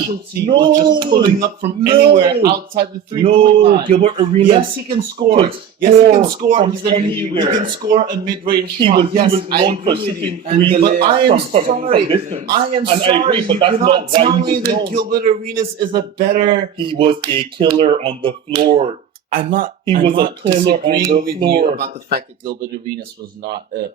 specialty was just pulling up from anywhere outside the 3-point line. Gilbert Arenas. Yes, he can score. could Yes, he can score score. from He anywhere. can score a mid-range He shot. was, Yes, he was I known agree for with shooting you. three But I am from sorry. distance. I am And I sorry. agree, but You that's cannot not why tell he me was that known. Gilbert Arenas is a better. He was a killer on the floor. I'm not. He I'm was a not killer on disagreeing the with you floor. about the fact that Gilbert Arenas was not. He a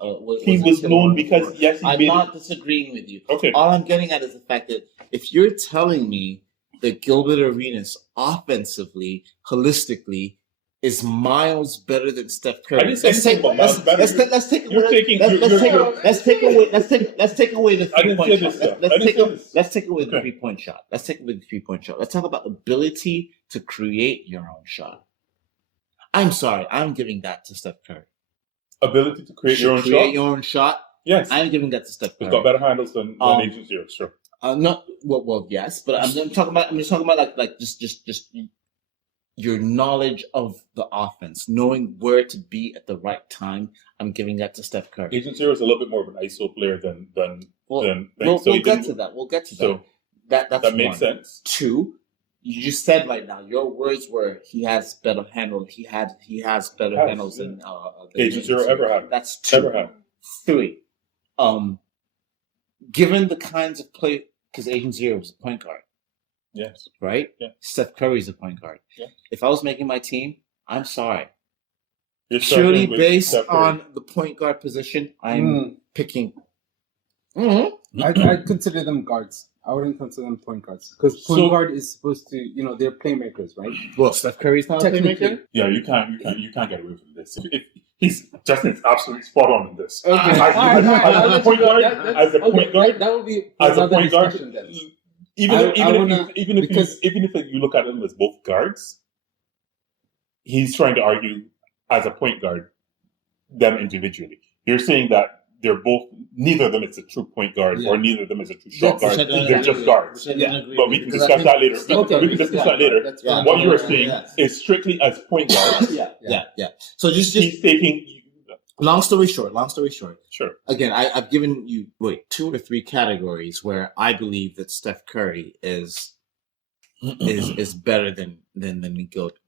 was killer known on the because, floor. yes, he I'm made not disagreeing with you. Okay. All I'm getting at is the fact that if you're telling me that Gilbert Arenas offensively, holistically, is miles better than Steph Curry. I didn't say anything about miles better. Let's take You're taking- let's you're- take you're- let's take away the I didn't 3-point say shot. this stuff. I Let's didn't say this. take away the Okay. 3-point shot. Let's take away the 3-point shot. Let's talk about ability to create your own shot. I'm sorry, I'm giving that to Steph Curry. Ability to create your own shot. Your own shot. Yes. I'm giving that to Steph He's Curry. got better handles than Um, Agent Zero, sure. No, well, yes, but I'm just talking about like just your knowledge of the offense, knowing where to be at the right time. I'm giving that to Steph Curry. Agent Zero is a little bit more of an ISO player than We'll so get to that. We'll get to so that. That's that makes one. sense. Two, you just said right now. Your words were he has better handle. He has better handles than Agent Zero ever had. That's two. Ever had. Three. Given the kinds of play, because Agent Zero was a point guard, Yes. right? Yeah. Steph Curry's a point guard. Yeah. If I was making my team, I'm sorry. You're Purely starting with based Steph Curry. on the point guard position, I'm picking. I consider them guards. I wouldn't consider them point guards because point guard is supposed to, they're playmakers, right? Well, Steph Curry's not a Technically. playmaker. Yeah, you can't get away from this. Justin's absolutely spot on in this. Okay. As a point guard, that would be another discussion then. even if you look at him as both guards, he's trying to argue as a point guard them individually. You're saying that they're both, neither of them is a true point guard or neither of them is a true shot guard. They're just guards. But we can discuss that later. We can discuss that later. What you are saying is strictly as point guards. Yeah. So just He's taking. long story short. Sure. Again, I've given you 2 or 3 categories where I believe that Steph Curry is better than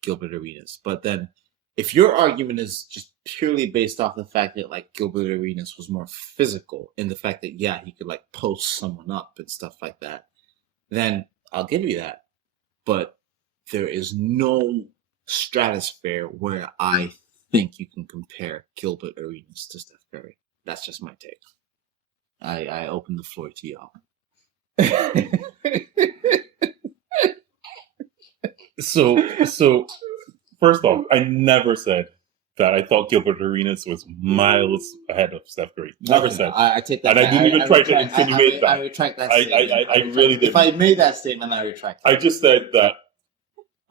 Gilbert Arenas. But then, if your argument is just purely based off the fact that like Gilbert Arenas was more physical in the fact that he could like post someone up and stuff like that, then I'll give you that. But there is no stratosphere where I think you can compare Gilbert Arenas to Steph Curry. That's just my take. I open the floor to y'all. So first off, I never said that I thought Gilbert Arenas was miles ahead of Steph Curry. Never said. I take that. And I didn't even try to insinuate that. I retract that. I really didn't. If I made that statement, I retract that. I just said that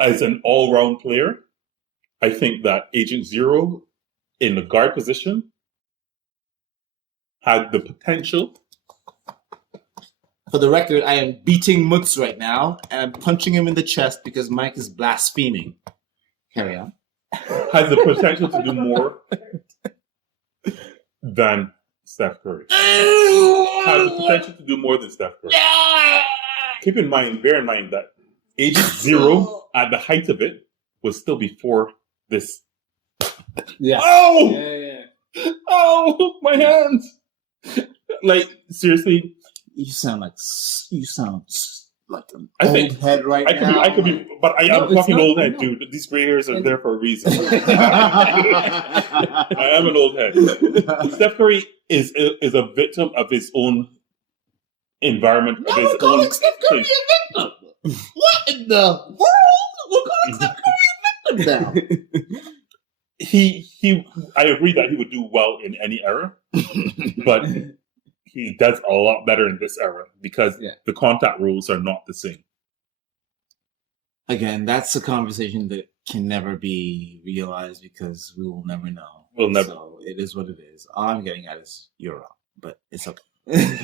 as an all-round player, I think that Agent Zero in the guard position had the potential. For the record, I am beating Mutz right now, and I'm punching him in the chest because Mike is blaspheming. Carry on. Has the potential to do more than Steph Curry. Has the potential to do more than Steph Curry. Bear in mind that Agent Zero, at the height of it, was still before this. Yeah. Oh! Yeah. Oh, my hands! Like, seriously. You sound like an I old think head right now. I could be, but I am it's fucking not, old head, no. dude. These gray hairs are there for a reason. I am an old head. Steph Curry is a victim of his own environment. Of his own Steph Curry a victim. What in the world? We're calling Steph Curry a victim now. I agree that he would do well in any era, but he does a lot better in this era because the contact rules are not the same. Again, that's a conversation that can never be realized because we will never know. We'll never. So it is what it is. All I'm getting at is you're wrong, but it's okay.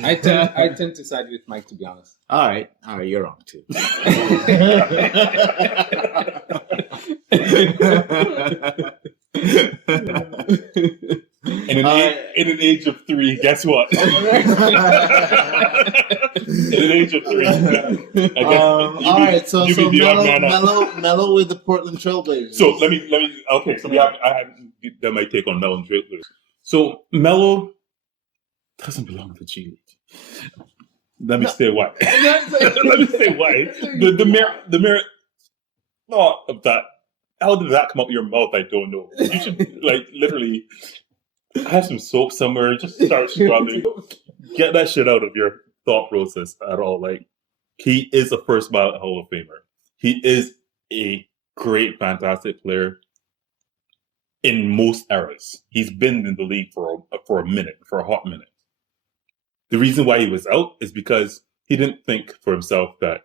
I tend to side with Mike, to be honest. All right, you're wrong too. In an age of 3, guess what? In an age of 3, I guess all right. So Melo with the Portland Trailblazers. So let me. Okay, so I have that my take on Melo and Trailblazers. So Melo doesn't belong to G League. Let me say why. Let me say why. The mere thought of that. How did that come out of your mouth? I don't know. You should literally have some soap somewhere. Just start scrubbing. Get that shit out of your thought process at all. Like, he is a first ballot Hall of Famer. He is a great, fantastic player in most eras. He's been in the league for a hot minute. The reason why he was out is because he didn't think for himself that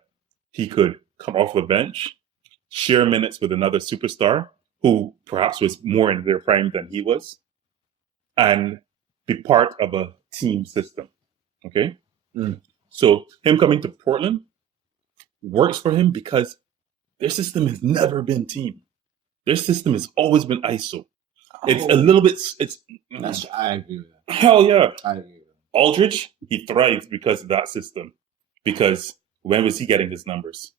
he could come off the bench, share minutes with another superstar who perhaps was more in their prime than he was, and be part of a team system. Okay? So him coming to Portland works for him because their system has never been team. Their system has always been ISO. It's a little bit. I agree with that. Hell yeah. I agree with that. Aldridge, he thrived because of that system. Because when was he getting his numbers?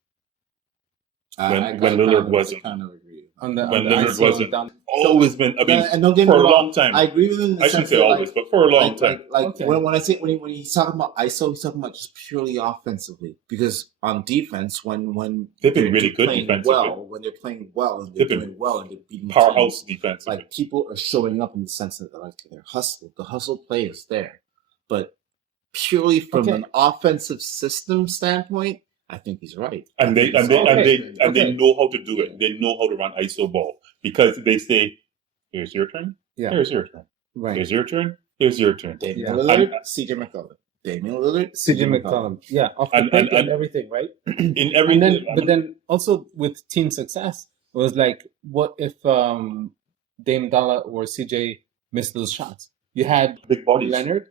When Lillard wasn't. I kind of agree. On the When on the Lillard ISO wasn't. down. Always been. I mean, And don't get me for a wrong, long time. I agree with him. In the I shouldn't sense say that, always, but for a long time. Okay. When I say when he's talking about ISO, he's talking about just purely offensively. Because on defense, when They've been they're really good playing defensively. when they're playing well and They've they're been doing well and they're beating Powerhouse teams, defensively. like people are showing up in the sense that they're hustle. The hustle play is there, but purely from an offensive system standpoint, I think he's right. And they know how to do it. They know how to run ISO ball because they say, "Here's your turn. Yeah. Here's your turn. Right. Here's your turn. Here's your turn." Damian Yeah. Lillard, CJ McCollum. Damian Lillard, CJ McCollum. Yeah, off the And- pick and- and everything, right? In every, And then, but then also with team success, it was like, what if Dame Dalla or CJ missed those shots? You had big bodies. Leonard,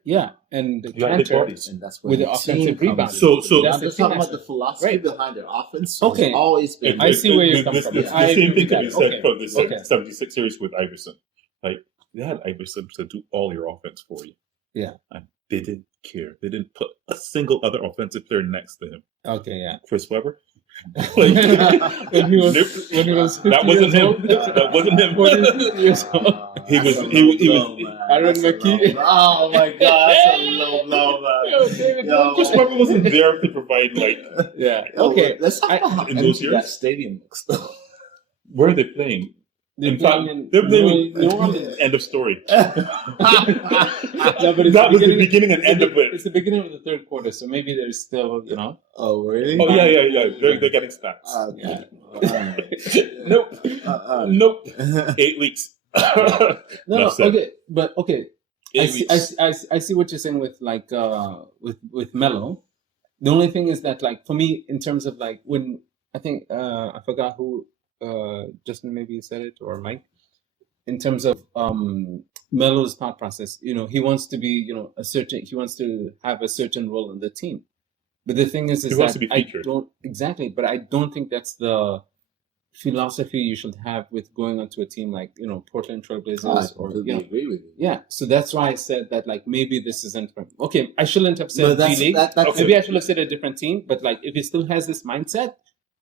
and the You had big Cantor bodies. and that's where with the team offensive comes rebound. in. So I'm that's the just team talking about the aspect. philosophy Right. behind their offense. Okay. Has always been. I see where you come It's from. the I same agree thing with that you that. said from the Okay. 76 series with Iverson. Like, they had Iverson to do all your offense for you. Yeah. And they didn't care. They didn't put a single other offensive player next to him. Okay, yeah. Chris Webber? when he was 50 That wasn't years him. old. That wasn't him. 40 years old. He was- That's a he low was- he was- blow, man. Aaron That's a McKee. low blow. Oh my God, that's a low blow, man. Yo, David, Yo, Chris Webber wasn't there to provide, like, Yeah. Yo, Okay. let's talk about how in those empty that years? stadium looks, though. where are they playing? In fact, they're playing with New Orleans. End of story. No, but it's That was the beginning and end of it. It's the beginning of the third quarter, so maybe there's still, Oh, really? Oh, yeah. They're getting stats. Okay. Nope. Nope. 8 weeks. No, Enough said. okay, but okay. I 8 see, weeks. I see what you're saying with like with Melo. The only thing is that like for me in terms of like when I think I forgot who Justin maybe said it or Mike in terms of Melo's thought process. He wants to be he wants to have a certain role in the team. But the thing is He wants that to be I featured. don't exactly, but I don't think that's the philosophy you should have with going onto a team like Portland Trailblazers I completely agree with you. yeah, so that's why I said that like maybe this isn't okay. I shouldn't have said But that's, D-League. that's Okay. Maybe I should have said a different team. But like if it still has this mindset,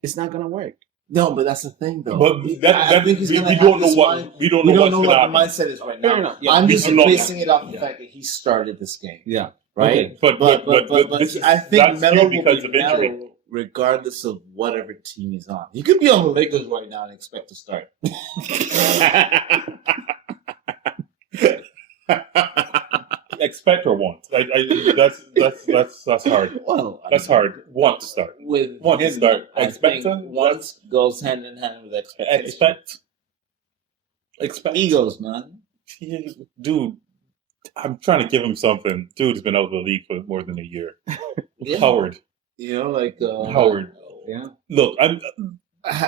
it's not gonna work. no, but that's the thing, though. But I think he's we gonna we have don't know this what mind- we don't we know don't know what's what gonna the happen. mindset is right Fair now. enough. Yeah. I'm We just do not know. basing it off the Yeah. fact that he started this game, Yeah. right? Okay. But this is, I think that's Melo you will because be of injury. Melo regardless of whatever team he's on. He could be on the Lakers right now and expect to start. Expect or want? That's hard. Well, I That's mean, hard. Want to start. With Want to him, start. I Expect think to? want goes hand in hand with expectation. Expect. Egos, man. Dude, I'm trying to give him something. Dude's been out of the league for more than a year. Yeah. Howard. Like Howard. Yeah. Look,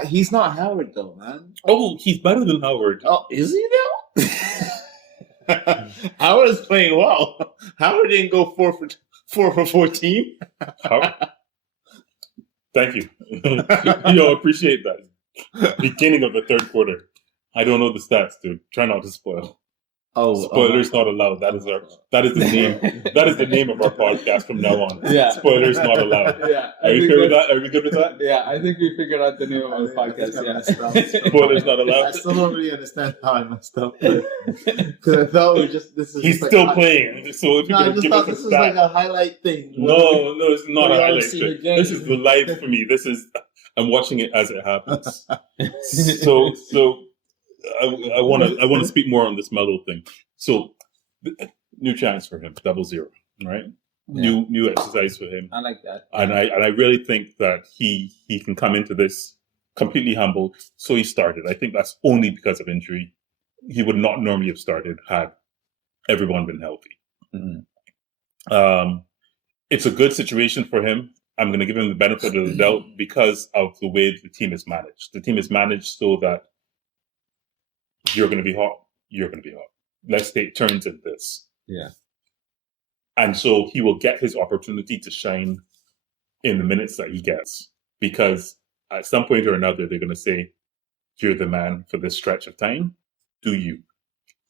He's not Howard though, man. he's better than Howard. Oh, is he though? Howard is playing well. Howard didn't go 4 for 14. Howard. Thank you. Appreciate that. Beginning of the third quarter. I don't know the stats, dude. Try not to spoil. Spoilers not allowed. That is the name. That is the name of our podcast from now on. Yeah. Spoilers not allowed. Yeah. Are you good with that? Are we good with that? Yeah, I think we figured out the name of our podcast. Yeah. Spoilers not allowed. I still don't really understand how I messed up. Because I thought this is He's just like still playing. So if you No, I can just give thought us a this was stat. like a highlight thing. No, it's not a We all highlight. see the Shit. game. This is the live for me. I'm watching it as it happens. So I want to speak more on this Melo thing. So new chance for him, 0-0, right? Yeah. New exercise for him, I like that. and I really think that he can come into this completely humble. So he started. I think that's only because of injury. He would not normally have started had everyone been healthy. Mhm. It's a good situation for him. I'm going to give him the benefit of the doubt because of the way the team is managed. The team is managed so that you're going to be hot. You're going to be hot. Let's take turns at this. Yeah. And so he will get his opportunity to shine in the minutes that he gets, because at some point or another, they're going to say, you're the man for this stretch of time. Do you?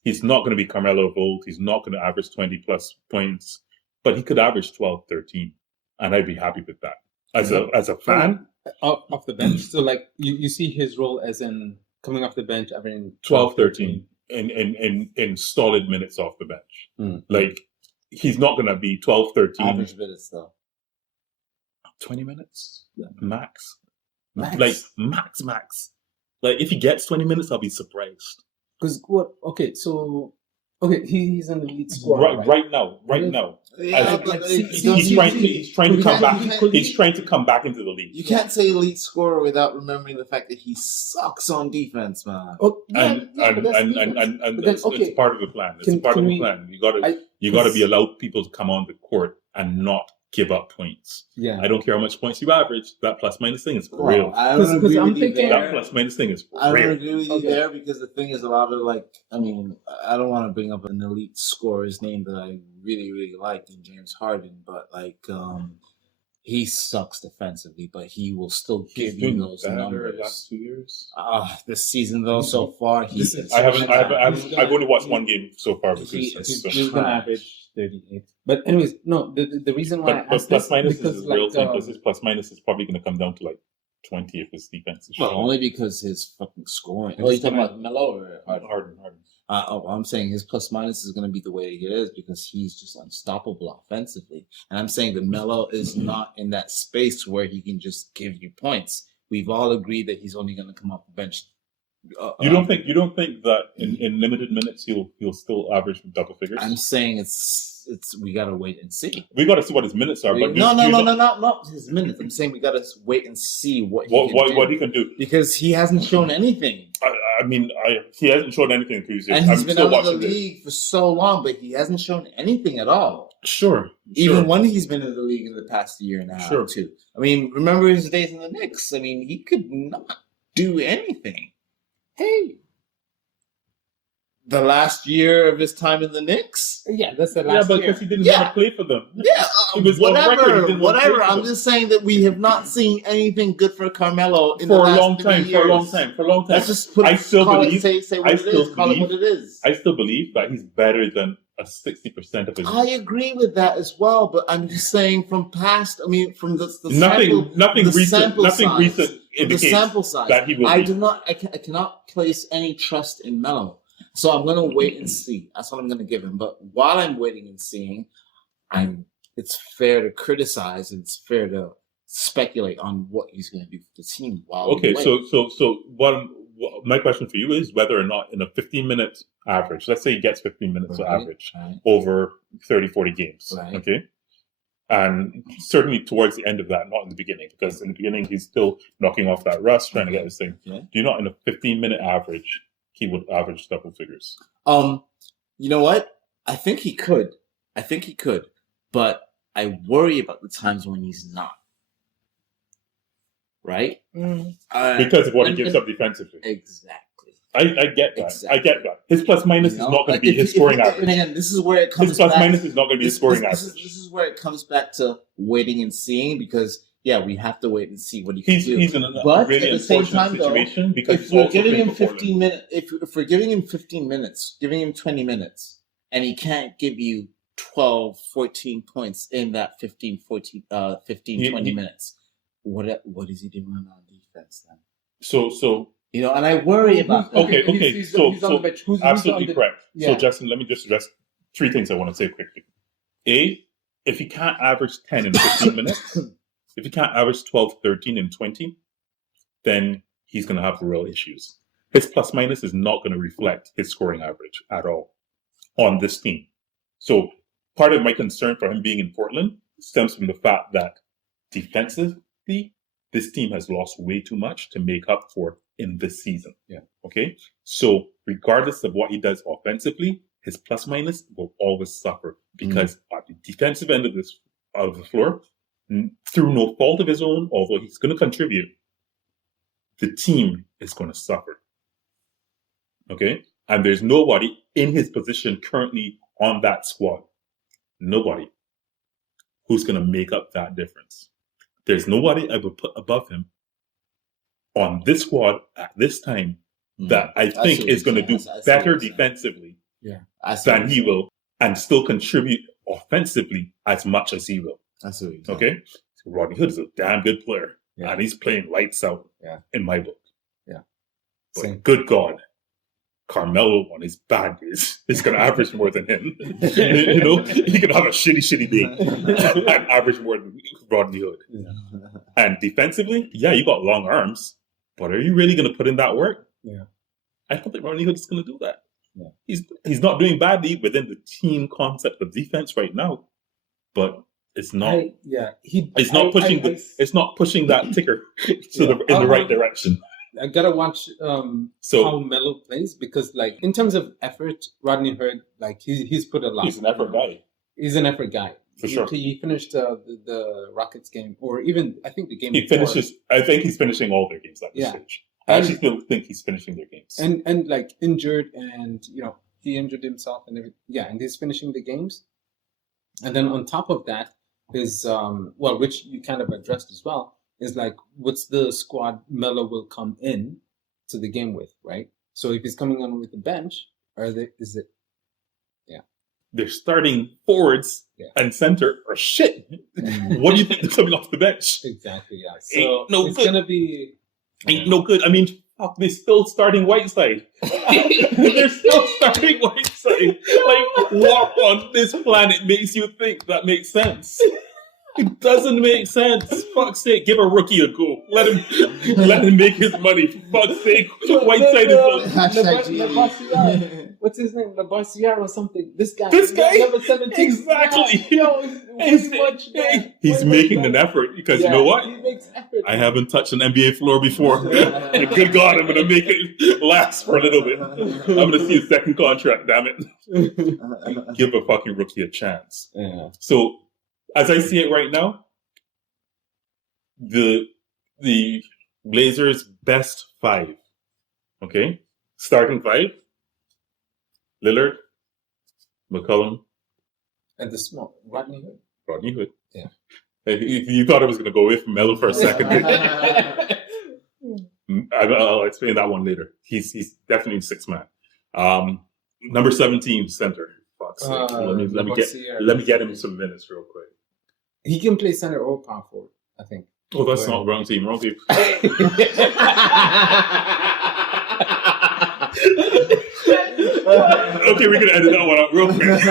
He's not going to be Carmelo of old. He's not going to average 20 plus points, but he could average 12, 13. And I'd be happy with that. As a fan. Off the bench. So like you see his role as in coming off the bench, averaging 12, 13 in solid minutes off the bench. Like, he's not going to be 12, 13. Average minutes, though. 20 minutes? Max. Like, max. Like, if he gets 20 minutes, I'll be surprised. Because what? Okay, so he's an elite scorer. Right now. Yeah, He's trying to come back. He's trying to come back into the league. You can't say elite scorer without remembering the fact that he sucks on defense, man. Oh, It's part of the plan. It's part of the plan. You gotta be allowed people to come on the court and not give up points. Yeah. I don't care how much points you average. That plus minus thing is real. I don't agree with you there. That plus minus thing is real. I don't agree with you there, because the thing is, a lot of I don't want to bring up an elite scorer's name that I really, really liked in James Harden, but he sucks defensively, but he will still give you those numbers. Last 2 years. This season though, so far I've only watched one game so far because he's going to average 38. But anyways, no, the reason why I asked plus minus because is a real thing, because his plus minus is probably going to come down to like 20 if his defense is well, strong. only because his fucking scoring. Oh, you talking about Melo or Harden? Harden. I'm saying his plus minus is going to be the way it is because he's just unstoppable offensively. And I'm saying that Melo is not in that space where he can just give you points. We've all agreed that he's only going to come off the bench. You don't think that in limited minutes he'll still average double figures? I'm saying it's we gotta wait and see. We gotta see what his minutes are. But not his minutes. I'm saying we gotta wait and see what he can do, because he hasn't shown anything. He hasn't shown anything in previous years. And he's been out of the league for so long, but he hasn't shown anything at all. Sure. Even when he's been in the league in the past year and a half, too. Remember his days in the Knicks? He could not do anything. Hey, the last year of his time in the Knicks? Yeah, that's the last year. Yeah, because he didn't want to play for them. Yeah, whatever. I'm just saying that we have not seen anything good for Carmelo in the last 3 years. For a long time. Let's just say what it is. I still believe that he's better than a 60% of his. I agree with that as well, but I'm just saying from past. From the nothing recent indicates the sample size that he will. I cannot place any trust in Melo, so I'm going to wait and see. That's what I'm going to give him. But while I'm waiting and seeing, it's fair to criticize and it's fair to speculate on what he's going to do for the team. My question for you is whether or not in a 15-minute average, let's say he gets 15 minutes of average over 30, 40 games, okay? And certainly towards the end of that, not in the beginning, because in the beginning he's still knocking off that rust, trying to get his thing. Yeah. Do you not in a 15-minute average, he would average double figures? You know what? I think he could, but I worry about the times when he's not. Right? Because of what he gives up defensively. Exactly. I get that. Exactly. I get that. His plus minus is not going to be his scoring average. And again, this is where it comes. His plus minus is not going to be his scoring average. This is where it comes back to waiting and seeing, because we have to wait and see what he can do. He's in a really unfortunate situation because if we're giving him 15 minutes, if we're giving him 15 minutes, giving him 20 minutes, and he can't give you 12, 14 points in that 15, 20 minutes. What is he doing on defense then? So and I worry about that. Okay. He's on the bench. Who's absolutely correct. Yeah. So Justin, let me just address 3 things I want to say quickly. A, if he can't average 10 in 15 minutes, if he can't average 12, 13 in 20, then he's going to have real issues. His plus minus is not going to reflect his scoring average at all on this team. So part of my concern for him being in Portland stems from the fact that defensively, this team has lost way too much to make up for in this season. Yeah. Okay. So regardless of what he does offensively, his plus minus will always suffer because at the defensive end of the floor, through no fault of his own, although he's going to contribute, the team is going to suffer. Okay. And there's nobody in his position currently on that squad. Nobody. who's going to make up that difference. There's nobody I would put above him on this squad at this time that I think is going to do better defensively than he will and still contribute offensively as much as he will. Okay? So Rodney Hood is a damn good player. Yeah. And he's playing lights out in my book. Yeah. But good God, Carmelo on his bad days is going to average more than him. You know, he can have a shitty day and average more than Rodney Hood. Yeah. And defensively, you got long arms, but are you really going to put in that work? Yeah. I don't think Rodney Hood is going to do that. Yeah. He's not doing badly within the team concept of defense right now, but it's not. It's not pushing that ticker in the right direction. I gotta watch how Melo plays because, like, in terms of effort, Rodney Hood, like, he's put a lot. He's an effort guy. He's an effort guy for sure. He finished the Rockets game, or even I think the game. He finishes. I think he's finishing all their games at this stage. I actually still think he's finishing their games. And like injured, and he injured himself and everything. Yeah, and he's finishing the games. And then on top of that is which you kind of addressed as well. Is like, what's the squad Melo will come in to the game with, right? So if he's coming on with the bench, their starting forwards and center are shit. What do you think they're coming off the bench? Exactly, yeah. So it's gonna be no good. I mean, fuck, they're still starting Whiteside. They're still starting Whiteside. Like, what on this planet makes you think that makes sense? It doesn't make sense. Fuck's sake, give a rookie a go. Let him make his money. Fuck's sake, Whiteside is what's his name? Labarciere or something. This guy. Number 17. Exactly. He's making an effort because you know what? He makes effort. I haven't touched an NBA floor before. Good God, I'm gonna make it last for a little bit. I'm gonna see a second contract. Damn it. Give a fucking rookie a chance. Yeah. So, as I see it right now, the Blazers' best 5, okay? Starting 5, Lillard, McCollum. And the small, Rodney Hood. Rodney Hood. Yeah. You thought I was going to go away from Melo for a second. I'll explain that one later. He's definitely 6 man. Number 17, center. Fuck's sake. Let me get him some minutes real quick. He can play center or power forward, I think. Oh, that's not wrong team. Wrong team. Okay, we're gonna edit that one out real quick.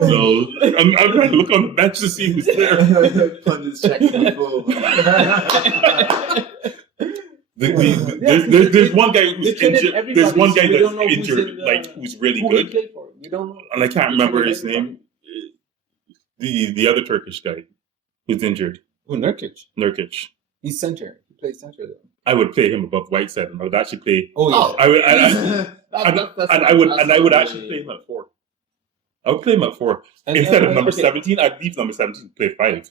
So I'm trying to look on the bench to see who's there. Pundits checking the full. There's one guy who's injured. There's one guy that's injured, who's really good. We don't know. And I can't remember his name. The other Turkish guy who's injured. Who, Nurkic? He's center. He plays center though. I would play him above Whiteside, and I would actually play. Oh yeah. I would actually play him at 4. I would play him at 4 instead of number 17. I'd leave number 17 to play 5.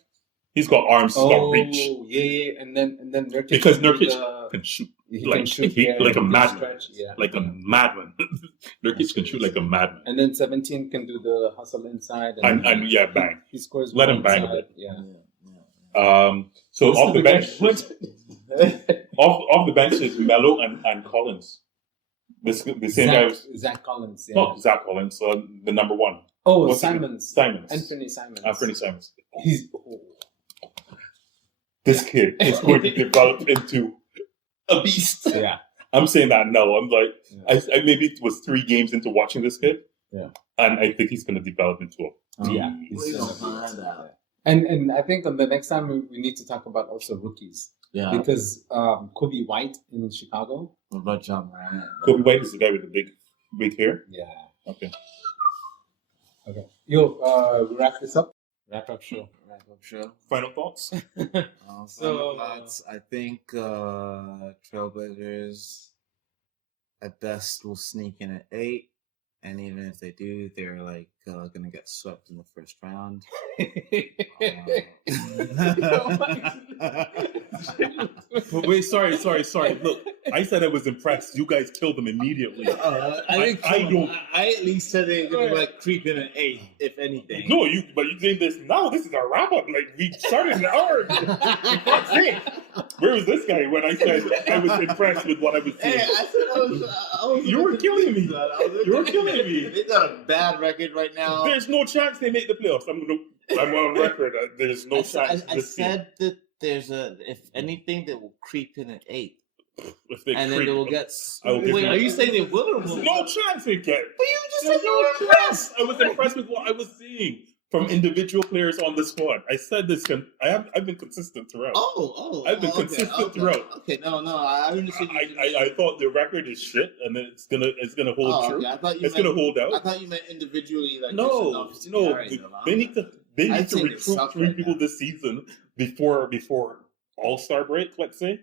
He's got arms. He's got reach. Yeah, and then Nurkic. Because Nurkic can shoot like a madman. Yeah. Like a madman. Nurkic can shoot like a madman. And then 17 can do the hustle inside. And bang. He scores. Let him bang inside. a bit. Yeah. So off the bench, off the bench is Melo and Collins. The same guy was Zach Collins. Yeah. Not Zach Collins. The number 1. Oh, Simons. Anthony Simons. This kid is going to develop into a beast. Yeah. I'm saying that now. I'm like, I maybe it was 3 games into watching this kid. Yeah. And I think he's going to develop into a beast. Yeah. And I think on the next time we need to talk about also rookies. Yeah. Because Kobe White in Chicago. What about John Morant? Kobe White is the guy with the big hair? Yeah. Okay. Yo, wrap this up. Wrap up show. Final thoughts? Thoughts. I think Trailblazers at best will sneak in at 8. And even if they do, they're like gonna get swept in the first round. But wait, sorry. Look, I said I was impressed. You guys killed them immediately. I at least said they're gonna like creep in an 8th, if anything. No, but you saying this now? This is a wrap up. Like we started an hour. For fuck's sake. Where was this guy when I said I was impressed with what I was seeing? Hey, I said I was You were killing me. You were killing me. They got a bad record right now. There's no chance they make the playoffs. I'm on record. There's no chance. I said that there's if anything, they will creep in an 8th. If they And creep, then they will get. I will give Wait, you- are you saying they will or There's won't? no chance they get. But you just There's said you no were impressed. chance. I was impressed with what I was seeing from individual players on the squad. I said this. I've been consistent throughout. I've been consistent throughout. Okay, no, I understood. I thought the record is shit, and then it's gonna hold true. Okay, I thought you It's meant, gonna hold out. I thought you meant individually. Like No. They need to I'd say they recruit suck 3 right people now. this season before All-Star break, let's say,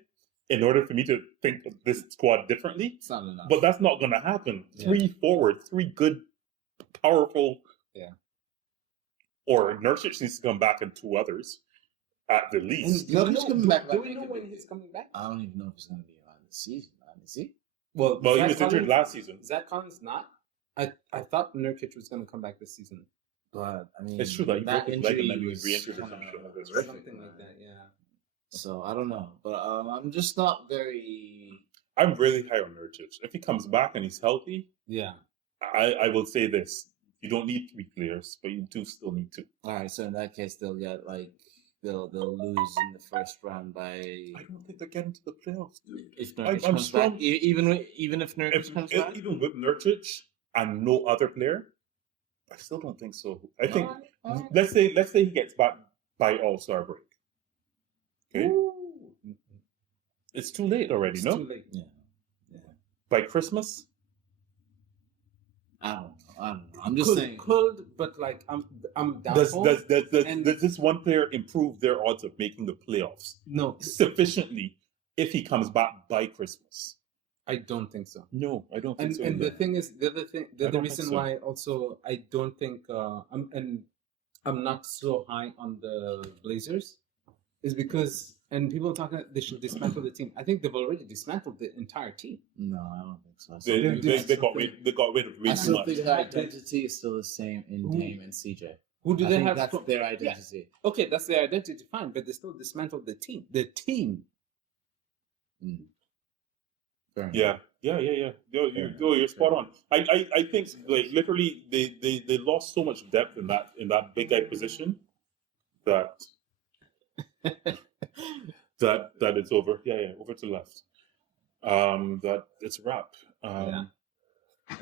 in order for me to think of this squad differently. It's not enough. But that's not gonna happen. Yeah. 3 forwards, 3 good, powerful. Yeah. Or Nurkic needs to come back and 2 others, at the least. Do we Nurkic know- coming back do like we know that. when he's coming back? I don't even know if it's gonna be around the season. Honestly, Well, Well, he Zach was injured Collins- last season. Zach Collins not. I thought Nurkic was going to come back this season. but I mean, It's true that he broke his leg and then he was was re-injured or kinda some shit like this, horrific, Something like man. that, yeah. So I don't know, but I'm just not very. I'm really high on Nurkic. If he comes back and he's healthy, Yeah. I will say this: you don't need 3 players, but you do still need 2. All right, so in that case, they'll get like they'll lose in the first round by I don't think they're getting to the playoffs, dude. if I'm Nurkic comes strong. back. Even if Nurkic comes back. Even with Nurkic and no other player, I still don't think so. I think let's say he gets back by All-Star break. Okay, it's too late already. It's No, too late. Yeah. by Christmas. I don't know. I'm just saying. Could, but like I'm Does doubtful. And- this one player improve their odds of making the playoffs No, sufficiently if he comes back by Christmas? I don't think so. No, I don't think And so. and the either. thing is, the I don't reason think so. why also I don't think I'm not so high on the Blazers is because people talking they should dismantle the team. I think they've already dismantled the entire team. No, I don't think so. They got rid of way I too still much. think their identity is still the same in Who- Dame and CJ. Who do I they think have? that's from- their Yeah. identity. Okay, that's their identity, fine, but they still dismantled the team. The team. Mm. Fair enough. Yeah. You're spot on. I think like literally they lost so much depth in that big guy position that that it's over. Yeah, over to the left. That it's a wrap. Yeah.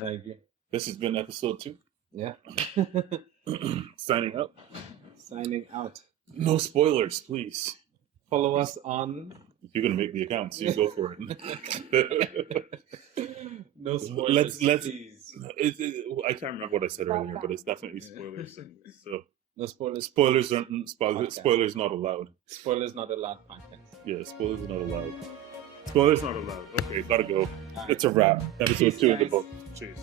I agree. This has been episode 2. Yeah. Signing out. Signing out. No spoilers, please. Follow us on. You're gonna make the account, so you go for it. No spoilers. Let's. please. I can't remember what I said earlier, but it's definitely spoilers. So No spoilers. spoilers aren't Okay. spoilers not allowed. Spoilers not allowed podcast. Yeah, spoilers are not allowed. Spoilers not allowed. Okay, gotta go. All right. It's a wrap. Episode Peace, 2 of the guys. book. Cheers.